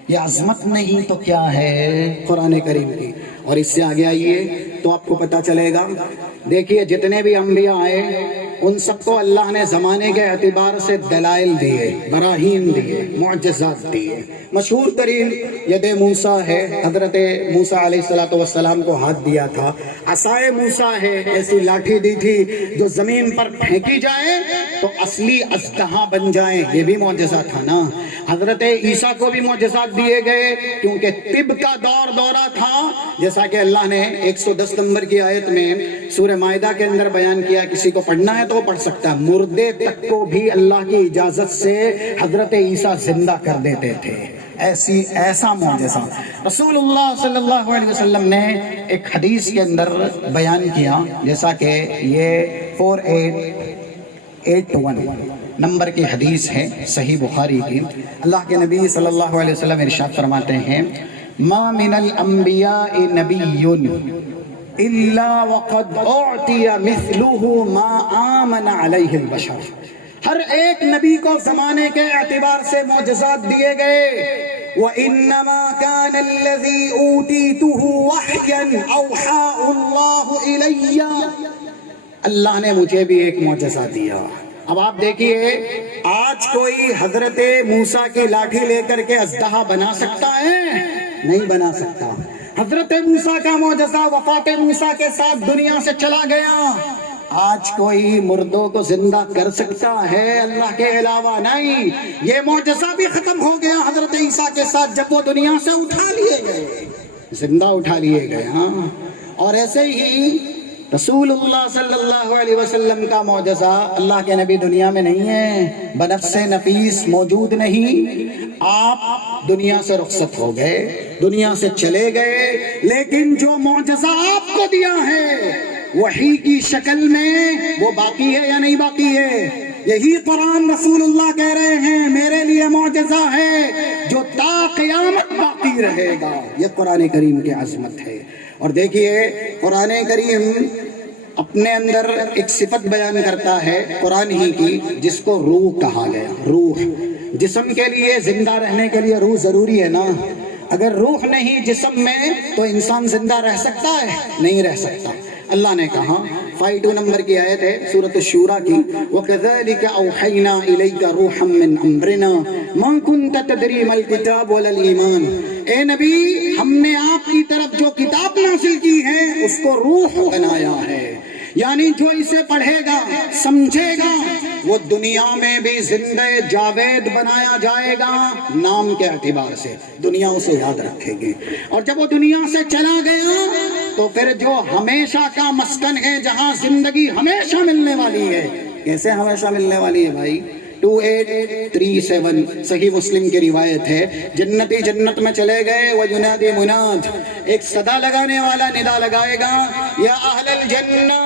یہ عظمت نہیں تو کیا ہے قرآن کریم کی. اور اس سے آگے آئیے تو آپ کو پتا چلے گا. دیکھیے جتنے بھی انبیاء آئے ان سب کو اللہ نے زمانے کے اعتبار سے دلائل دیے، براہین دیے، معجزات دیے. مشہور ترین ید موسیٰ ہے. حضرت موسیٰ علیہ السلام کو ہاتھ دیا تھا. عصائے موسیٰ ہے، ایسی لاٹھی دی تھی جو زمین پر پھینکی جائے تو اصلی اژدہا بن جائیں. یہ بھی معجزہ تھا نا. حضرت عیسیٰ کو بھی معجزات دیے گئے کیونکہ طب کا دورہ تھا. جیسا کہ اللہ نے 110 نمبر کی آیت میں سورہ مائدہ کے اندر بیان کیا. کسی کو پڑھنا ہے تو وہ پڑھ سکتا ہے. مردے تک کو بھی اللہ کی اجازت سے حضرت عیسیٰ زندہ کر دیتے تھے. ایسا معجزہ رسول اللہ صلی اللہ علیہ وسلم نے ایک حدیث کے اندر بیان کیا. جیسا کہ یہ 4881 نمبر کی حدیث ہے صحیح بخاری کی. اللہ کے نبی صلی اللہ علیہ وسلم ارشاد فرماتے ہیں ما من الانبیاء نبی الا وقد اعطی مثلہ ما آمن علیہ البشر. ہر ایک نبی کو زمانے کے اعتبار سے معجزات دیے گئے. وَإِنَّمَا كَانَ الَّذِي أُوتِيتُهُ وَحْيًا أَوْحَاهُ اللَّهُ إِلَيَّ. اللہ نے مجھے بھی ایک معجزہ دیا. اب آپ دیکھیے آج کوئی حضرت موسیٰ کی لاٹھی لے کر کے اژدہا بنا سکتا ہے؟ نہیں بنا سکتا. حضرت موسیٰ کا معجزہ وفات موسیٰ کے ساتھ دنیا سے چلا گیا. آج کوئی مردوں کو زندہ کر سکتا ہے اللہ کے علاوہ؟ نہیں. یہ معجزہ بھی ختم ہو گیا حضرت عیسیٰ کے ساتھ جب وہ دنیا سے اٹھا لیے گئے، زندہ اٹھا لیے گئے. ہاں. اور ایسے ہی رسول اللہ صلی اللہ علیہ وسلم کا معجزہ، اللہ کے نبی دنیا میں نہیں ہے، بنفس نفیس موجود نہیں. آپ دنیا سے رخصت ہو گئے، دنیا سے چلے گئے، لیکن جو معجزہ آپ کو دیا ہے وحی کی شکل میں وہ باقی ہے یا نہیں باقی ہے؟ یہی قرآن رسول اللہ کہہ رہے ہیں میرے لیے معجزہ ہے جو تا قیامت باقی رہے گا. یہ قرآن کریم کی عظمت ہے. اور دیکھیے قرآن کریم اپنے اندر ایک صفت بیان کرتا ہے قرآن ہی کی، جس کو روح کہا گیا. روح، جسم کے لیے زندہ رہنے کے لیے روح ضروری ہے نا. اگر روح نہیں جسم میں تو انسان زندہ رہ سکتا ہے؟ نہیں رہ سکتا. اللہ نے کہا 52 نمبر کی آیت ہے سورۃ الشورى کی، وَكَذَلِكَ أَوْحَيْنَا إِلَيْكَ رُوحًا مِّنْ أَمْرِنَا مَا كُنْتَ تَدْرِي مَا الْكِتَابُ وَلَا الْإِيمَانُ. اے نبی، ہم نے آپ کی طرف جو کتاب نازل کی ہے اس کو روح بنایا ہے. یعنی جو اسے پڑھے گا سمجھے گا وہ دنیا میں بھی زندہ جاوید بنایا جائے گا. نام کے اعتبار سے دنیا اسے یاد رکھے گی. اور جب وہ دنیا سے چلا گیا تو پھر جو ہمیشہ کا مسکن ہے، جہاں زندگی ہمیشہ ملنے والی ہے. کیسے ہمیشہ ملنے والی ہے بھائی؟ 2837 صحیح مسلم کی روایت ہے. جنتی جنت میں چلے گئے، وَيُنَادِي مُنَادٍ، ایک صدا لگانے والا ندا لگائے گا، یا اہل الجنہ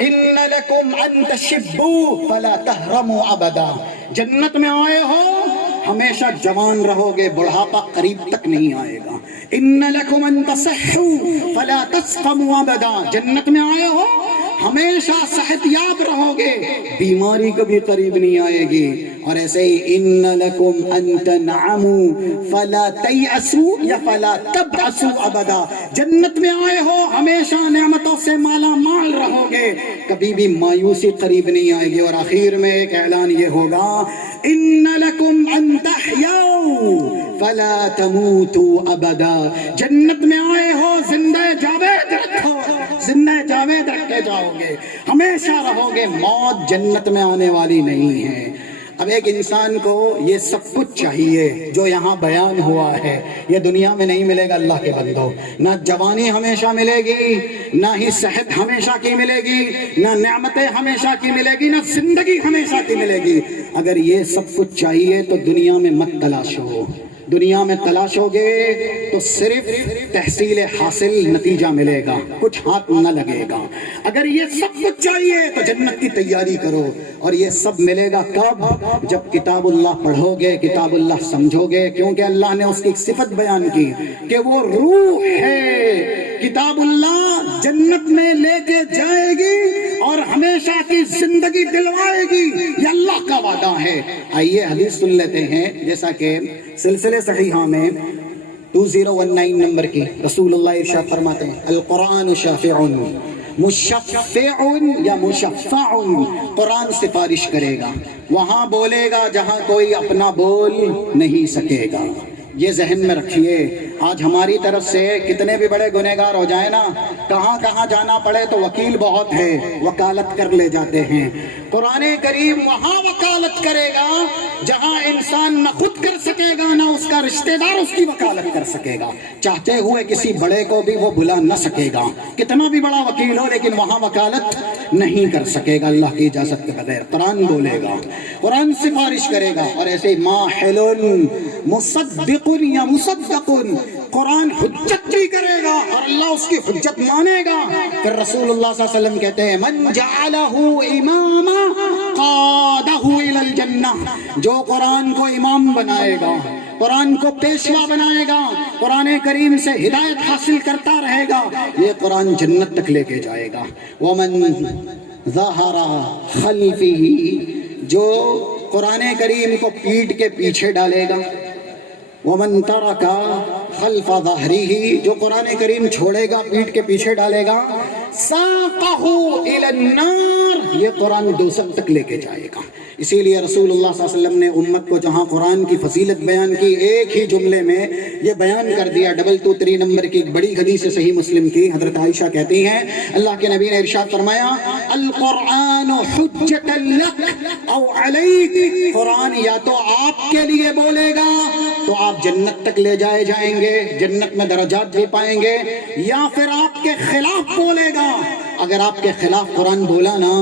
ان لکم ان تشبوا فلا تحرموا ابدا. جنت میں آئے ہو ہمیشہ جوان رہو گے، بڑھاپا قریب تک نہیں آئے گا. ان لکم ان تصحوا فلا تسقموا ابدا. جنت میں آئے ہو ہمیشہ صحت یاب رہو گے، بیماری کبھی قریب نہیں آئے گی. اور ایسے ہی ان لکم ان تنعموا فلا تیأسوا یا فلا تبعثوا ابدا. جنت میں آئے ہو ہمیشہ نعمتوں سے مالا مال رہو گے، کبھی بھی مایوسی قریب نہیں آئے گی. اور آخر میں ایک اعلان یہ ہوگا، ان لکم ان تحیوا فلا تموتوا ابدا. جنت میں آئے ہو زندہ جاوید رکھو، زندہ جاوید رکھے جاؤ گے، ہمیشہ رہو گے. موت جنت میں آنے والی نہیں ہے. اب ایک انسان کو یہ سب کچھ چاہیے جو یہاں بیان ہوا ہے، یہ دنیا میں نہیں ملے گا. اللہ کے بندو، نہ جوانی ہمیشہ ملے گی، نہ ہی صحت ہمیشہ کی ملے گی، نہ نعمتیں ہمیشہ کی ملے گی، نہ زندگی ہمیشہ کی ملے گی. اگر یہ سب کچھ چاہیے تو دنیا میں مت تلاش ہو. دنیا میں تلاشو گے تو صرف تحصیل حاصل نتیجہ ملے گا، کچھ ہاتھ نہ لگے گا. اگر یہ سب کچھ چاہیے تو جنت کی تیاری کرو. اور یہ سب ملے گا کب؟ جب کتاب اللہ پڑھو گے، کتاب اللہ سمجھو گے. کیونکہ اللہ نے اس کی ایک صفت بیان کی کہ وہ روح ہے. کتاب اللہ جنت میں لے کے جائے گی اور ہمیشہ کی زندگی دلوائے گی، یہ اللہ کا وعدہ ہے. آئیے حدیث سن لیتے ہیں. جیسا کہ سلسلے صحیحہ میں 2019 نمبر کی رسول اللہ ارشاد فرماتے ہیں، القرآن شافع مشفع یا مشفع. قرآن سفارش کرے گا، وہاں بولے گا جہاں کوئی اپنا بول نہیں سکے گا. یہ ذہن میں رکھیے. آج ہماری طرف سے کتنے بھی بڑے گنہگار ہو جائیں نا، کہاں کہاں جانا پڑے تو وکیل بہت ہے، وکالت کر لے جاتے ہیں. قرآن کریم وہاں وکالت کرے گا جہاں انسان نہ خود کر سکے گا، نہ اس کا رشتہ دار اس کی وکالت کر سکے گا. چاہتے ہوئے کسی بڑے کو بھی وہ بلا نہ سکے گا، کتنا بھی بڑا وکیل ہو، لیکن وہاں وکالت نہیں کر سکے گا اللہ کی اجازت کے بغیر. قرآن بولے گا، قرآن سفارش کرے گا. اور ایسے ماحل مصدق یا مصدق، قرآن حجت بھی کرے گا اور اللہ اس کی حجت مانے گا. پھر رسول اللہ صلی اللہ علیہ وسلم کہتے ہیں، من جعلہ اماما قادہ الی الجنہ. جو قرآن کو امام بنائے گا، قرآن کو پیشوا بنائے گا، قرآن کریم سے ہدایت حاصل کرتا رہے گا، یہ قرآن جنت تک لے کے جائے گا. ومن ظہر خلفہ، جو قرآن کریم کو پیٹھ کے پیچھے ڈالے گا. ومن ترک خلف ظہرہ، جو قرآن کریم چھوڑے گا، پیٹھ کے پیچھے ڈالے گا. ساقہ الی النار، یہ قرآن دوزخ تک لے کے جائے گا. اسی لیے رسول اللہ صلی اللہ علیہ وسلم نے امت کو جہاں قرآن کی فضیلت بیان کی، ایک ہی جملے میں یہ بیان کر دیا. 223 نمبر کی ایک بڑی حدیث ہے صحیح مسلم کی. حضرت عائشہ کہتی ہیں، اللہ کے نبی نے ارشاد فرمایا، القرآن حجت لک او علیک. قرآن یا تو آپ کے لیے بولے گا تو آپ جنت تک لے جائے جائیں گے، جنت میں درجات بھی پائیں گے، یا پھر آپ کے خلاف بولے گا. اگر آپ کے خلاف قرآن بولا نا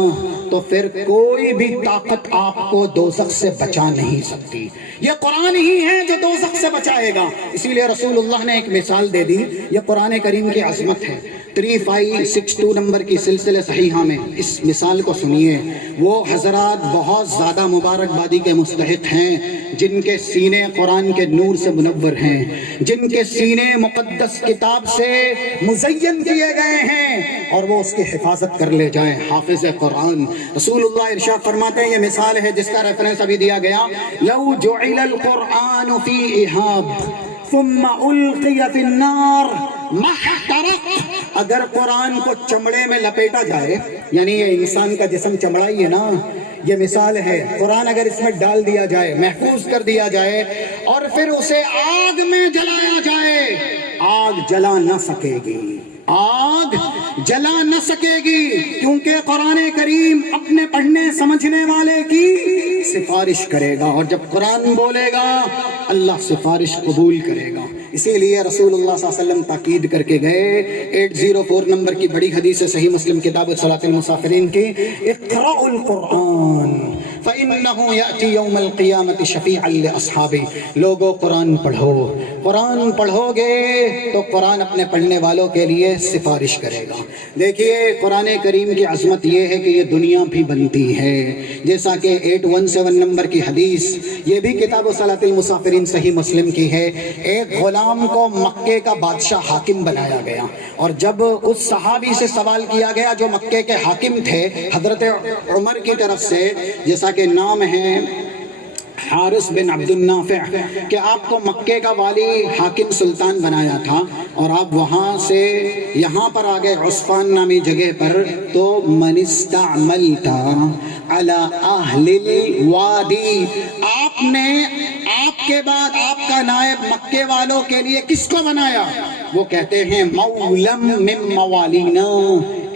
تو پھر کوئی بھی طاقت آپ کو دوزخ سے بچا نہیں سکتی. یہ قرآن ہی ہے جو دوزخ سے بچائے گا. اسی لیے رسول اللہ نے ایک مثال دے دی. یہ قرآن کریم کی عظمت ہے. 3562 نمبر کی سلسلہ صحیحہ میں اس مثال کو سنیے. وہ حضرات بہت زیادہ مبارکبادی کے مستحق ہیں جن کے سینے قرآن کے نور سے منور ہیں، جن کے سینے مقدس کتاب سے مزین کیے گئے ہیں اور وہ اس کی حفاظت کر لے جائیں. حافظ قرآن رسول اللہ ارشاد فرماتے ہیں، یہ مثال ہے جس کا ریفرنس ابھی دیا گیا، لو جعل القرآن فی احاب ثم القی فی النار ما احترق. اگر قرآن کو چمڑے میں لپیٹا جائے، یعنی یہ انسان کا جسم چمڑا ہی ہے نا، یہ مثال ہے، قرآن اگر اس میں ڈال دیا جائے، محفوظ کر دیا جائے اور پھر اسے آگ میں جلایا جائے، آگ جلا نہ سکے گی، آگ جلا نہ سکے گی، کیونکہ قرآن کریم اپنے پڑھنے سمجھنے والے کی سفارش کرے گا، اور جب قرآن بولے گا اللہ سفارش قبول کرے گا. اسی لیے رسول اللہ صلی اللہ علیہ وسلم تاکید کر کے گئے، 804 نمبر کی بڑی حدیث ہے صحیح مسلم کتاب صلاۃ المسافرین کی، اقرأوا القرآن فإنه يأتي يوم القیامة شفیعا لأصحابہ. لوگوں قرآن پڑھو، قرآن پڑھو گے تو قرآن اپنے پڑھنے والوں کے لیے سفارش کرے گا. دیکھیے قرآن کریم کی عظمت یہ ہے کہ یہ دنیا بھی بنتی ہے، جیسا کہ 817 نمبر کی حدیث، یہ بھی کتاب صلاۃ المسافرین صحیح مسلم کی ہے. ایک غلام کو مکے کا بادشاہ حاکم بنایا گیا، اور جب اس صحابی سے سوال کیا گیا جو مکے کے حاکم تھے حضرت عمر کی طرف سے، جیسا کہ نام ہے حارث بن عبد النافع، کہ آپ کو مکے کا والی حاکم سلطان بنایا تھا اور آپ وہاں سے یہاں پر آ گئے عسفان نامی جگہ پر، تو من استعملت علی اہل الوادی، آپ نے آپ کے بعد آپ کا نائب مکے والوں کے لیے کس کو بنایا؟ وہ کہتے ہیں مولم من موالینا،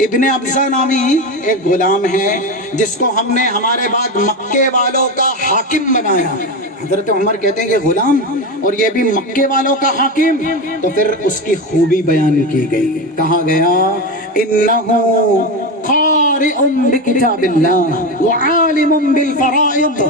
ابن ابزہ نامی ایک غلام ہے جس کو ہم نے ہمارے بعد مکے والوں کا حاکم بنایا. حضرت عمر کہتے ہیں کہ غلام اور یہ بھی مکے والوں کا حاکم. تو پھر اس کی خوبی بیان کی گئی، کہا گیا انہو قارئ بکتاب اللہ وعالم بالفرائض.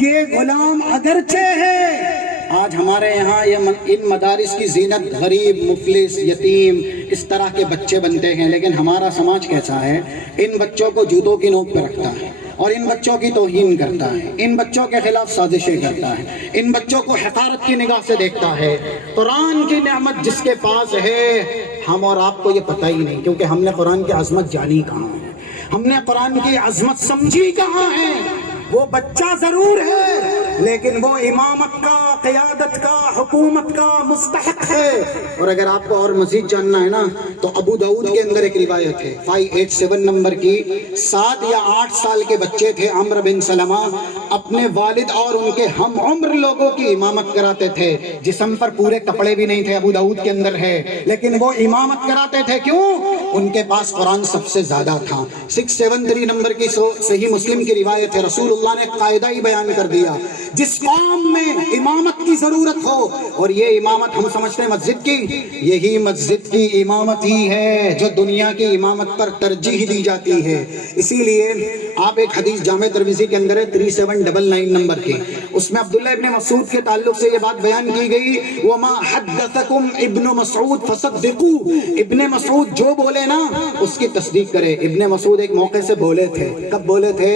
یہ غلام اگرچہ ہے، آج ہمارے یہاں ان مدارس کی زینت غریب، مفلس، یتیم اس طرح کے بچے بنتے ہیں، لیکن ہمارا سماج کیسا ہے؟ ان بچوں کو جوتوں کی نوک پہ رکھتا ہے اور ان بچوں کی توہین کرتا ہے، ان بچوں کے خلاف سازشیں کرتا ہے، ان بچوں کو حقارت کی نگاہ سے دیکھتا ہے. قرآن کی نعمت جس کے پاس ہے، ہم اور آپ کو یہ پتہ ہی نہیں، کیونکہ ہم نے قرآن کی عظمت جانی کہاں ہے، ہم نے قرآن کی عظمت سمجھی کہاں ہے. وہ بچہ ضرور ہے لیکن وہ امامت کا، قیادت کا، حکومت کا مستحق ہے. اور اگر آپ کو اور مزید جاننا ہے نا تو ابو داؤد کے اندر ایک روایت ہے 587 نمبر کی، 7 یا 8 سال کے بچے تھے عمرو بن سلمہ، اپنے والد اور ان کے ہم عمر لوگوں کی امامت کراتے تھے. جسم پر پورے کپڑے بھی نہیں تھے، ابو داؤد کے اندر ہے، لیکن وہ امامت کراتے تھے. کیوں؟ ان کے پاس قرآن سب سے زیادہ تھا. 673 نمبر کی صحیح مسلم کی روایت ہے، رسول اللہ نے قاعدہ ہی بیان کر دیا، جس قوم میں امامت کی ضرورت ہو، اور یہ امامت ہم سمجھتے ہیں مسجد کی، یہی مسجد کی امامت ہی ہے جو دنیا کی امامت پر ترجیح دی جاتی ہے. اسی لیے آپ ایک حدیث جامع ترمذی کے اندر ہے 3799 نمبر کی، اس میں عبداللہ ابن مسعود کے تعلق سے یہ بات بیان کی گئی، وَمَا حَدَّثَكُمْ ابن مسعود فَصَدِّقُوا. ابن مسعود جو بولے نا اس کی تصدیق کرے. ابن مسعود ایک موقع سے بولے تھے، کب بولے تھے؟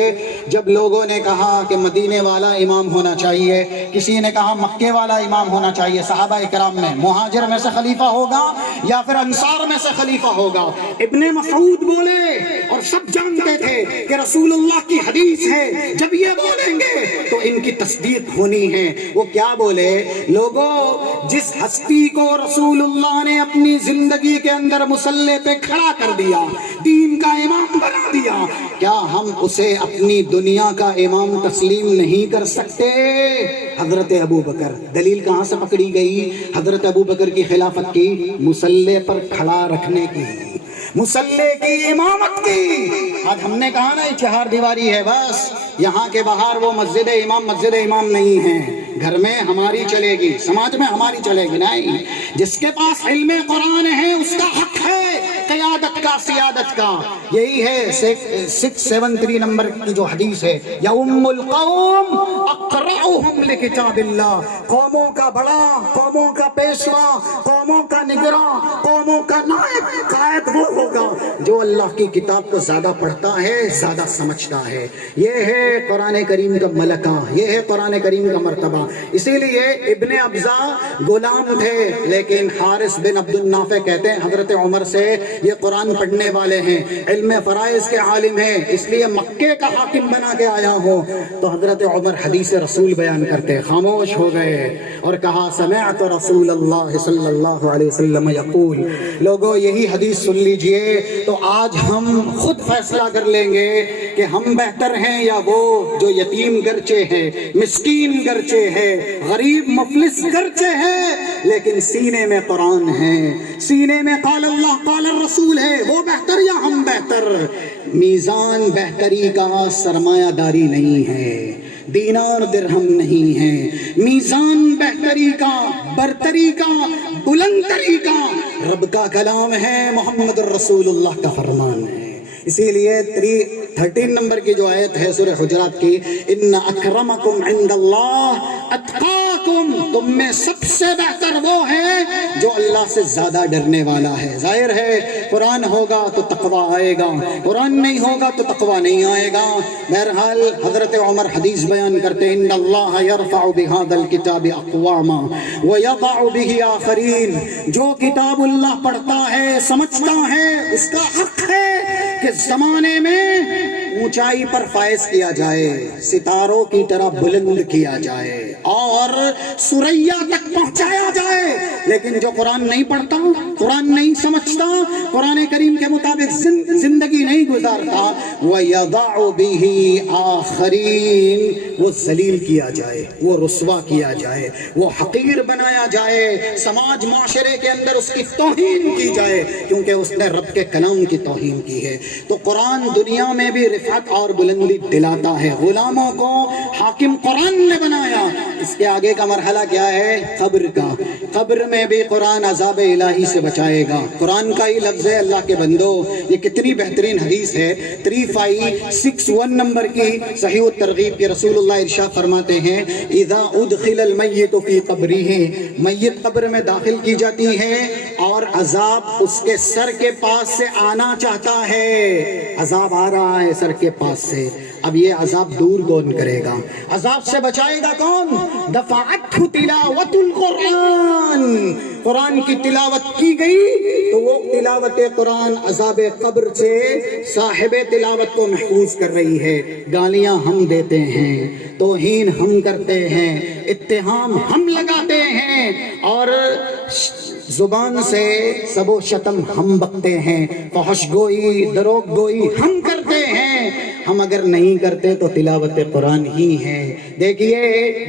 جب لوگوں نے کہا کہ مدینے والا امام ہونا چاہیے، کسی نے کہا مکے والا امام ہونا چاہیے، صحابہ اکرام میں مہاجر میں سے خلیفہ ہوگا یا پھر انصار میں سے خلیفہ ہوگا. ابن مسعود بولے اور سب جانتے تھے کہ رسول اللہ کی حدیث ہے، جب یہ بولیں گے تو ان کی تصدیق ہونی ہے. وہ کیا بولے؟ لوگوں، جس ہستی کو رسول اللہ نے اپنی زندگی کے اندر مصلی پہ کھڑا کر دیا، دین کا امام بنا دیا، کیا ہم اسے اپنی دنیا کا امام تسلیم نہیں کر سکتے؟ حضرت ابو بکر. دلیل کہاں سے پکڑی گئی؟ حضرت ابو بکر کی خلافت کی، مصلی پر کھڑا رکھنے کی، مصلی کی امامت کی. آج ہم نے کہا نا یہ 4 دیواری ہے بس، یہاں کے باہر وہ مسجد امام نہیں ہے. گھر میں ہماری چلے گی، سماج میں ہماری چلے گی نہیں. جس کے پاس علم قرآن ہے اس کا حق ہے قیادت کا، سیادت کا. یہی ہے 673 نمبر کی جو حدیث ہے، یوم القوم اقرأہم لکتاب اللہ. قوموں کا بڑا، قوموں کا پیشوا، قوموں کا نگراں، قوموں کا نائب، قائد وہ جو اللہ کی کتاب کو زیادہ پڑھتا ہے زیادہ سمجھتا ہے۔ یہ ہے قرآن کریم کا ملکہ، یہ ہے قرآن کریم کا مرتبہ۔ اسی لیے ابن ابزا غلام تھے، لیکن حارث بن عبد النافع کہتے ہیں حضرت عمر سے یہ قرآن پڑھنے والے ہیں، علم فرائض کے عالم ہیں، اس لیے مکے کا حاکم بنا کے آیا ہوں۔ تو حضرت عمر حدیث رسول بیان کرتے، خاموش ہو گئے اور کہا سمعت رسول اللہ صلی اللہ علیہ وسلم یقول، لوگوں یہی حدیث سن لیجئے تو آج ہم خود فیصلہ کر لیں گے کہ ہم بہتر ہیں یا وہ جو یتیم گرچہ ہے، مسکین گرچہ ہے، غریب مفلس گرچہ ہے، لیکن سینے میں قرآن ہے، سینے میں قال اللہ قال الرسول ہے، وہ بہتر یا ہم بہتر؟ میزان بہتری کا سرمایہ داری نہیں ہے، دینار درہم نہیں ہے، میزان بہتری کا، برتری کا، بلندتری کا رب کا کلام ہے، محمد الرسول اللہ کا فرمان ہے۔ اسی لیے 13 نمبر کی جو آیت ہے سورہ حجرات کی، ان اکرمکم عند اللہ اتقاکم، تم میں سب سے بہتر وہ ہے جو اللہ سے زیادہ ڈرنے والا ہے۔ ظاہر ہے قرآن ہوگا تو تقویٰ آئے گا، قرآن نہیں ہوگا تو تقویٰ نہیں آئے گا۔ بہرحال حضرت عمر حدیث بیان کرتے ان اللہ یرفع بہذا الکتاب اقواما ویضع بہ آخرین، جو کتاب اللہ پڑھتا ہے سمجھتا ہے اس کا حق ہے کہ زمانے میں اونچائی پر فائز کیا جائے، ستاروں کی طرح بلند کیا جائے اور سریا تک پہنچایا جائے، لیکن جو قرآن نہیں پڑھتا، قرآن نہیں سمجھتا، قرآن کریم کے مطابق زندگی نہیں گزارتا، وَيَضَعُ بِهِ آخَرِينَ، وہ ذلیل کیا جائے، وہ رسوا کیا جائے، وہ حقیر بنایا جائے، سماج معاشرے کے اندر اس کی توہین کی جائے، کیونکہ اس نے رب کے کلام کی توہین کی ہے۔ تو قرآن دنیا میں بھی رفعت اور بلندی دلاتا ہے، غلاموں کو حاکم قرآن نے بنایا۔ اس کے آگے کا مرحلہ کیا ہے؟ قبر کا۔ قبر میں بھی قرآن عذاب الہی سے بچائے گا۔ قرآن کا ہی لفظ ہے اللہ کے بندو، یہ کتنی بہترین حدیث ہے، 3561 نمبر کی صحیح الترغیب کے رسول اللہ ارشاد فرماتے ہیں اذا ادخل المیت فی قبرہ، میت قبر میں داخل کی جاتی ہے اور عذاب اس کے سر کے پاس سے آنا چاہتا ہے، عذاب آ رہا ہے سر کے پاس سے، اب یہ عذاب دور کون کرے گا؟ عذاب سے بچائے گا کون؟ دفعتہ تلاوت القرآن، قرآن کی تلاوت کی گئی تو وہ تلاوت قرآن عذاب قبر سے صاحب تلاوت کو محفوظ کر رہی ہے۔ گالیاں ہم دیتے ہیں، توہین ہم کرتے ہیں، اتہام ہم لگاتے ہیں اور زبان سے سب و شتم ہم بکتے ہیں، فحش گوئی دروغ گوئی ہم کرتے ہیں، ہم اگر نہیں کرتے تو تلاوت قرآن ہی ہے۔ دیکھیے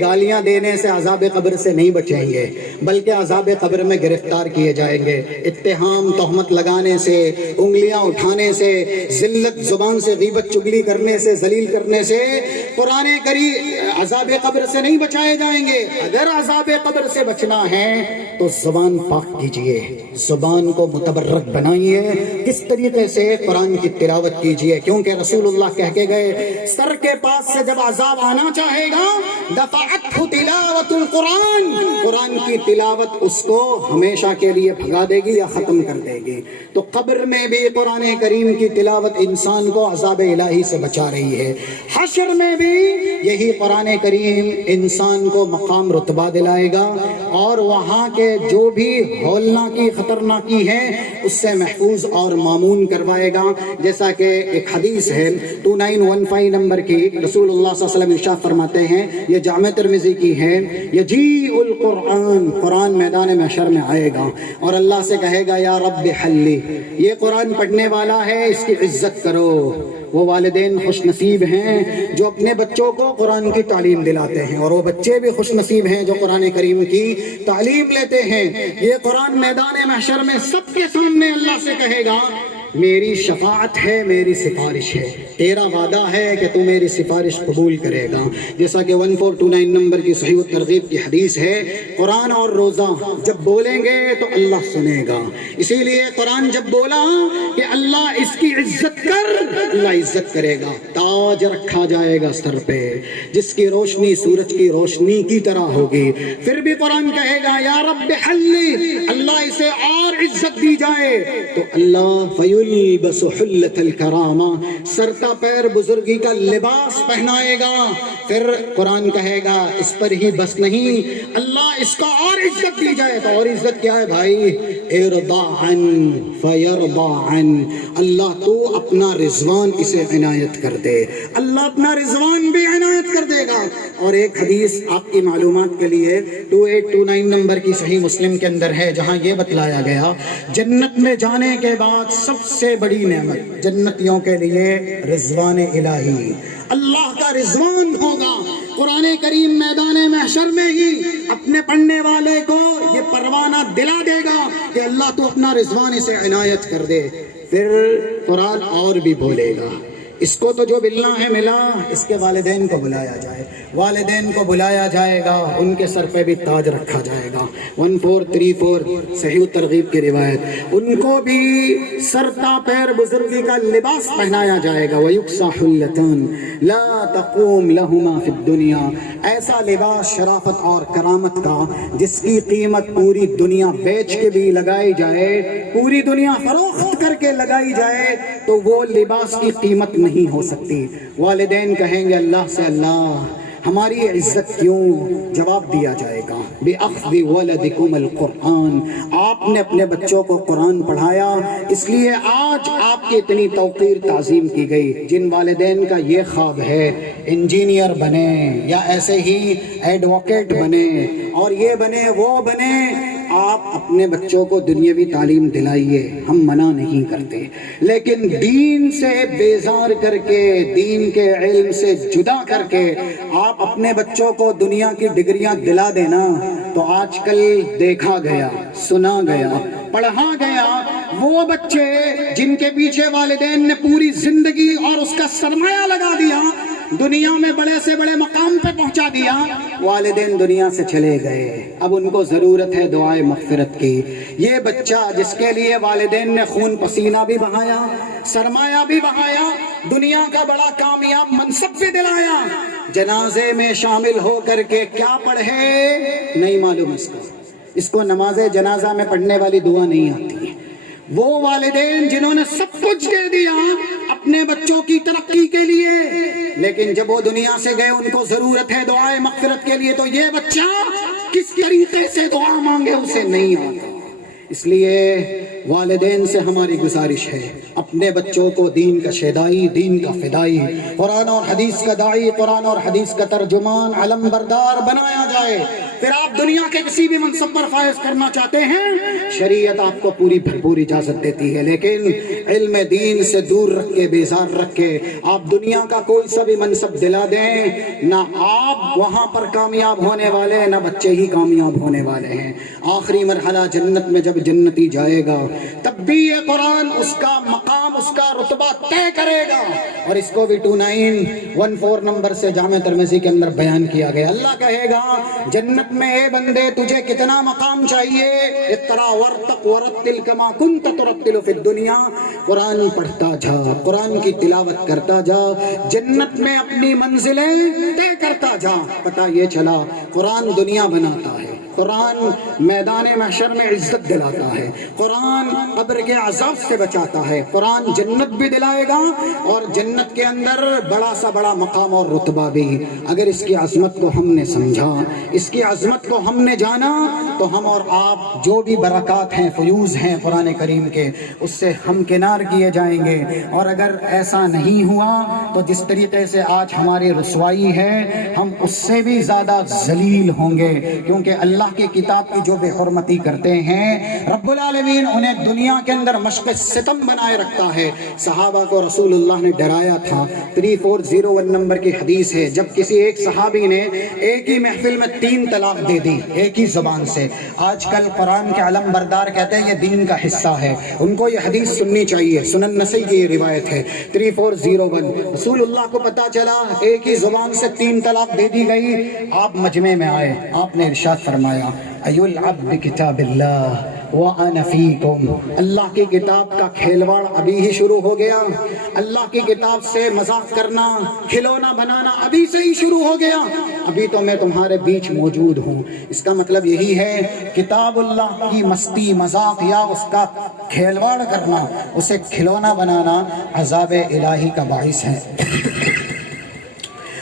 گالیاں دینے سے عذاب قبر سے نہیں بچیں گے، بلکہ عذاب قبر میں گرفتار کیے جائیں گے، اتہام تہمت لگانے سے، انگلیاں اٹھانے سے، ذلت زبان سے غیبت چگلی کرنے سے، ذلیل کرنے سے قرآن کریم عذاب قبر سے نہیں بچائے جائیں گے۔ اگر عذاب قبر سے بچنا ہے تو زبان پاک کیجئے، زبان کو متبرک بنائیے، کس طریقے سے قرآن کی تلاوت کیجئے، کیونکہ رسول اللہ کہہ کے گئے سر کے پاس سے جب عذاب آنا چاہے گا دفعتہ تلاوت القرآن، قرآن کی تلاوت اس کو ہمیشہ کے لیے بھگا دے گی یا ختم کر دے گی۔ تو قبر میں بھی قرآن کریم کی تلاوت انسان کو عذاب الہی سے بچا رہی ہے، حشر میں بھی یہی قرآن کریم انسان کو مقام رتبہ دلائے گا اور وہاں کے جو بھی ہولناکی خطرناکی ہے اس سے محفوظ اور مامون کروائے گا۔ جیسا کہ ایک حدیث ہے 2915 نمبر کی، رسول اللہ صلی اللہ علیہ وسلم ارشاد فرماتے ہیں، یہ جامع ترمذی کی ہے، یجیء القرآن، قرآن میدان محشر میں آئے گا اور اللہ سے کہے گا یا رب حلی، یہ قرآن پڑھنے والا ہے اس کی عزت کرو۔ وہ والدین خوش نصیب ہیں جو اپنے بچوں کو قرآن کی تعلیم دلاتے ہیں، اور وہ بچے بھی خوش نصیب ہیں جو قرآن کریم کی تعلیم لیتے ہیں۔ یہ قرآن میدان محشر میں سب کے سامنے اللہ سے کہے گا میری شفاعت ہے، میری سفارش ہے، تیرا وعدہ ہے کہ تو میری سفارش قبول کرے گا۔ جیسا کہ 1429 نمبر کی صحیح الترغیب کی حدیث ہے، قرآن اور روزہ جب بولیں گے تو اللہ سنے گا، اسی لیے قرآن جب بولا کہ اللہ اس کی عزت کر، اللہ عزت کرے گا، تاج رکھا جائے گا سر پہ جس کی روشنی سورج کی روشنی کی طرح ہوگی۔ پھر بھی قرآن کہے گا یا رب حلی، اللہ اسے اور عزت دی جائے تو اللہ فیلبس حلت الکرامہ، سرتا پیر بزرگی کا لباس پہنائے گا. پھر قرآن کہے گا اس پر ہی بس نہیں، اللہ اس کا اور عزت دی جائے تو اور عزت کیا ہے بھائی؟ ارضا عن فیرضا عن، اللہ تو اپنا رضوان اسے عنایت کر دے، اللہ اپنا رضوان بھی عنایت کر دے گا. اور ایک حدیث آپ کی معلومات کے لیے 2829 نمبر کی صحیح مسلم کے اندر ہے، جہاں یہ بتلایا گیا جنت میں جانے کے بعد سب سے بڑی نعمت جنتیوں کے لیے رضوان الہی، اللہ کا رضوان ہوگا. قرآن کریم میدان محشر میں ہی اپنے پڑھنے والے کو یہ پروانہ دلا دے گا کہ اللہ تو اپنا رضوان اسے عنایت کر دے. پھر قرآن اور بھی بولے گا اس کو تو جو ملنا ہے ملا، اس کے والدین کو بلایا جائے، والدین کو بلایا جائے گا، ان کے سر پہ بھی تاج رکھا جائے گا. 1434 صحیح ترغیب کی روایت، ان کو بھی سرتا پیر بزرگی کا لباس پہنایا جائے گا. وَيُكْسَى حُلَّةً لَا تَقُومْ لَهُمَا فِي الدُّنْيَا، ایسا لباس شرافت اور کرامت کا جس کی قیمت پوری دنیا بیچ کے بھی لگائی جائے، پوری دنیا فروخت کر کے لگائی جائے تو وہ لباس کی قیمت نہیں ہو سکتی. والدین کہیں گے اللہ سے اللہ ہماری عزت کیوں؟ جواب دیا جائے گا بِأَخْذِ وَلَدِكُمُ الْقُرْآنَ، آپ نے اپنے بچوں کو قرآن پڑھایا اس لیے آج آپ کی اتنی توقیر تعظیم کی گئی. جن والدین کا یہ خواب ہے انجینئر بنے یا ایسے ہی ایڈوکیٹ بنے اور یہ بنے وہ بنے، آپ اپنے بچوں کو دنیاوی تعلیم دلائیے، ہم منع نہیں کرتے، لیکن دین سے بیزار کر کے، دین کے علم سے جدا کر کے آپ اپنے بچوں کو دنیا کی ڈگریاں دلا دینا تو آج کل دیکھا گیا، سنا گیا، پڑھا گیا وہ بچے جن کے پیچھے والدین نے پوری زندگی اور اس کا سرمایہ لگا دیا، دنیا میں بڑے سے بڑے مقام پہ پہنچا دیا، والدین دنیا سے چلے گئے. اب ان کو ضرورت ہے دعائے مغفرت کی. یہ بچہ جس کے لیے والدین نے خون پسینہ بھی بہایا، سرمایہ بھی بہایا، دنیا کا بڑا کامیاب منصب بھی دلایا، جنازے میں شامل ہو کر کے کیا پڑھے نہیں معلوم اس کو نماز جنازہ میں پڑھنے والی دعا نہیں آتی. وہ والدین جنہوں نے سب کچھ دے دیا اپنے بچوں کی ترقی کے لیے، لیکن جب وہ دنیا سے گئے ان کو ضرورت ہے دعائے مغفرت کے لیے تو یہ بچہ کس طریقے سے دعا مانگے اسے نہیں آتا. اس لیے والدین سے ہماری گزارش ہے اپنے بچوں کو دین کا شیدائی، دین کا فدائی، قرآن اور حدیث کا داعی، قرآن اور حدیث کا ترجمان، علم بردار بنایا جائے. پھر آپ دنیا کے کسی بھی منصب پر فائز کرنا چاہتے ہیں، شریعت آپ کو پوری بھرپور اجازت دیتی ہے، لیکن علم دین سے دور رکھ کے، بیزار رکھ کے آپ دنیا کا کوئی سا بھی منصب دلا دیں، نہ آپ وہاں پر کامیاب ہونے والے، نہ بچے ہی کامیاب ہونے والے ہیں. آخری مرحلہ جنت میں جب جنتی جائے گا تب بھی یہ قرآن اس کا مقام، اس کا رتبہ طے کرے گا. اور اس کو بھی 2914 نمبر سے جامع ترمذی کے اندر بیان کیا گیا. اللہ کہے گا جنت میں اے بندے تجھے کتنا مقام چاہیے؟ اقرا ورتق ورتل کما کنت ترتل فی الدنیا، قرآن پڑھتا جا، قرآن کی تلاوت کرتا جا، جنت میں اپنی منزلیں طے کرتا جا. پتہ یہ چلا قرآن دنیا بناتا ہے، قرآن میدان محشر میں عزت دلاتا ہے، قرآن قبر کے عذاب سے بچاتا ہے، قرآن جنت بھی دلائے گا اور جنت کے اندر بڑا سا بڑا مقام اور رتبہ بھی. اگر اس کی عظمت کو ہم نے سمجھا، اس کی عظمت کو ہم نے جانا تو ہم اور آپ جو بھی برکات ہیں، فیوز ہیں قرآن کریم کے، اس سے ہم کنار کیے جائیں گے. اور اگر ایسا نہیں ہوا تو جس طریقے سے آج ہماری رسوائی ہے ہم اس سے بھی زیادہ ذلیل ہوں گے، کیونکہ اللہ کی کتاب کی جو بے حرمتی کرتے ہیں رب العالمین انہیں دنیا کے اندر مشق ستم بنائے رکھتا ہے. صحابہ کو رسول اللہ نے ڈرایا تھا. 3401 نمبر کی حدیث ہے، جب کسی ایک صحابی نے ایک ہی محفل میں 3 طلاق دے دی ایک ہی زبان سے. آج کل قرآن کے علم بردار کہتے ہیں یہ دین کا حصہ ہے، ان کو یہ حدیث سننی چاہیے. سنن نسائی کی یہ روایت ہے 3401. رسول اللہ کو پتا چلا ایک ہی زبان سے 3 طلاق دے دی گئی. آپ مجمع میں آئے، آپ نے ارشاد فرمایا ایو العبد کتاب اللہ وَأَنَا فِيكُمْ۔ اللہ کی کتاب کا کھیلواڑ ابھی ہی شروع ہو گیا، اللہ کی کتاب سے مذاق کرنا، کھلونا بنانا ابھی سے ہی شروع ہو گیا، ابھی تو میں تمہارے بیچ موجود ہوں۔ اس کا مطلب یہی ہے کتاب اللہ کی مستی مذاق یا اس کا کھیلواڑ کرنا، اسے کھلونا بنانا عذاب الہی کا باعث ہے۔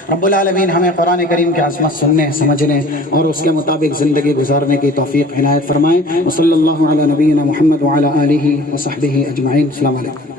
رب العالمین ہمیں قرآن کریم کی عظمت سننے، سمجھنے اور اس کے مطابق زندگی گزارنے کی توفیق عنایت فرمائیں۔ وصلی اللہ علی نبینا محمد وعلی آلہ وصحبہ اجمعین۔ السلام علیکم۔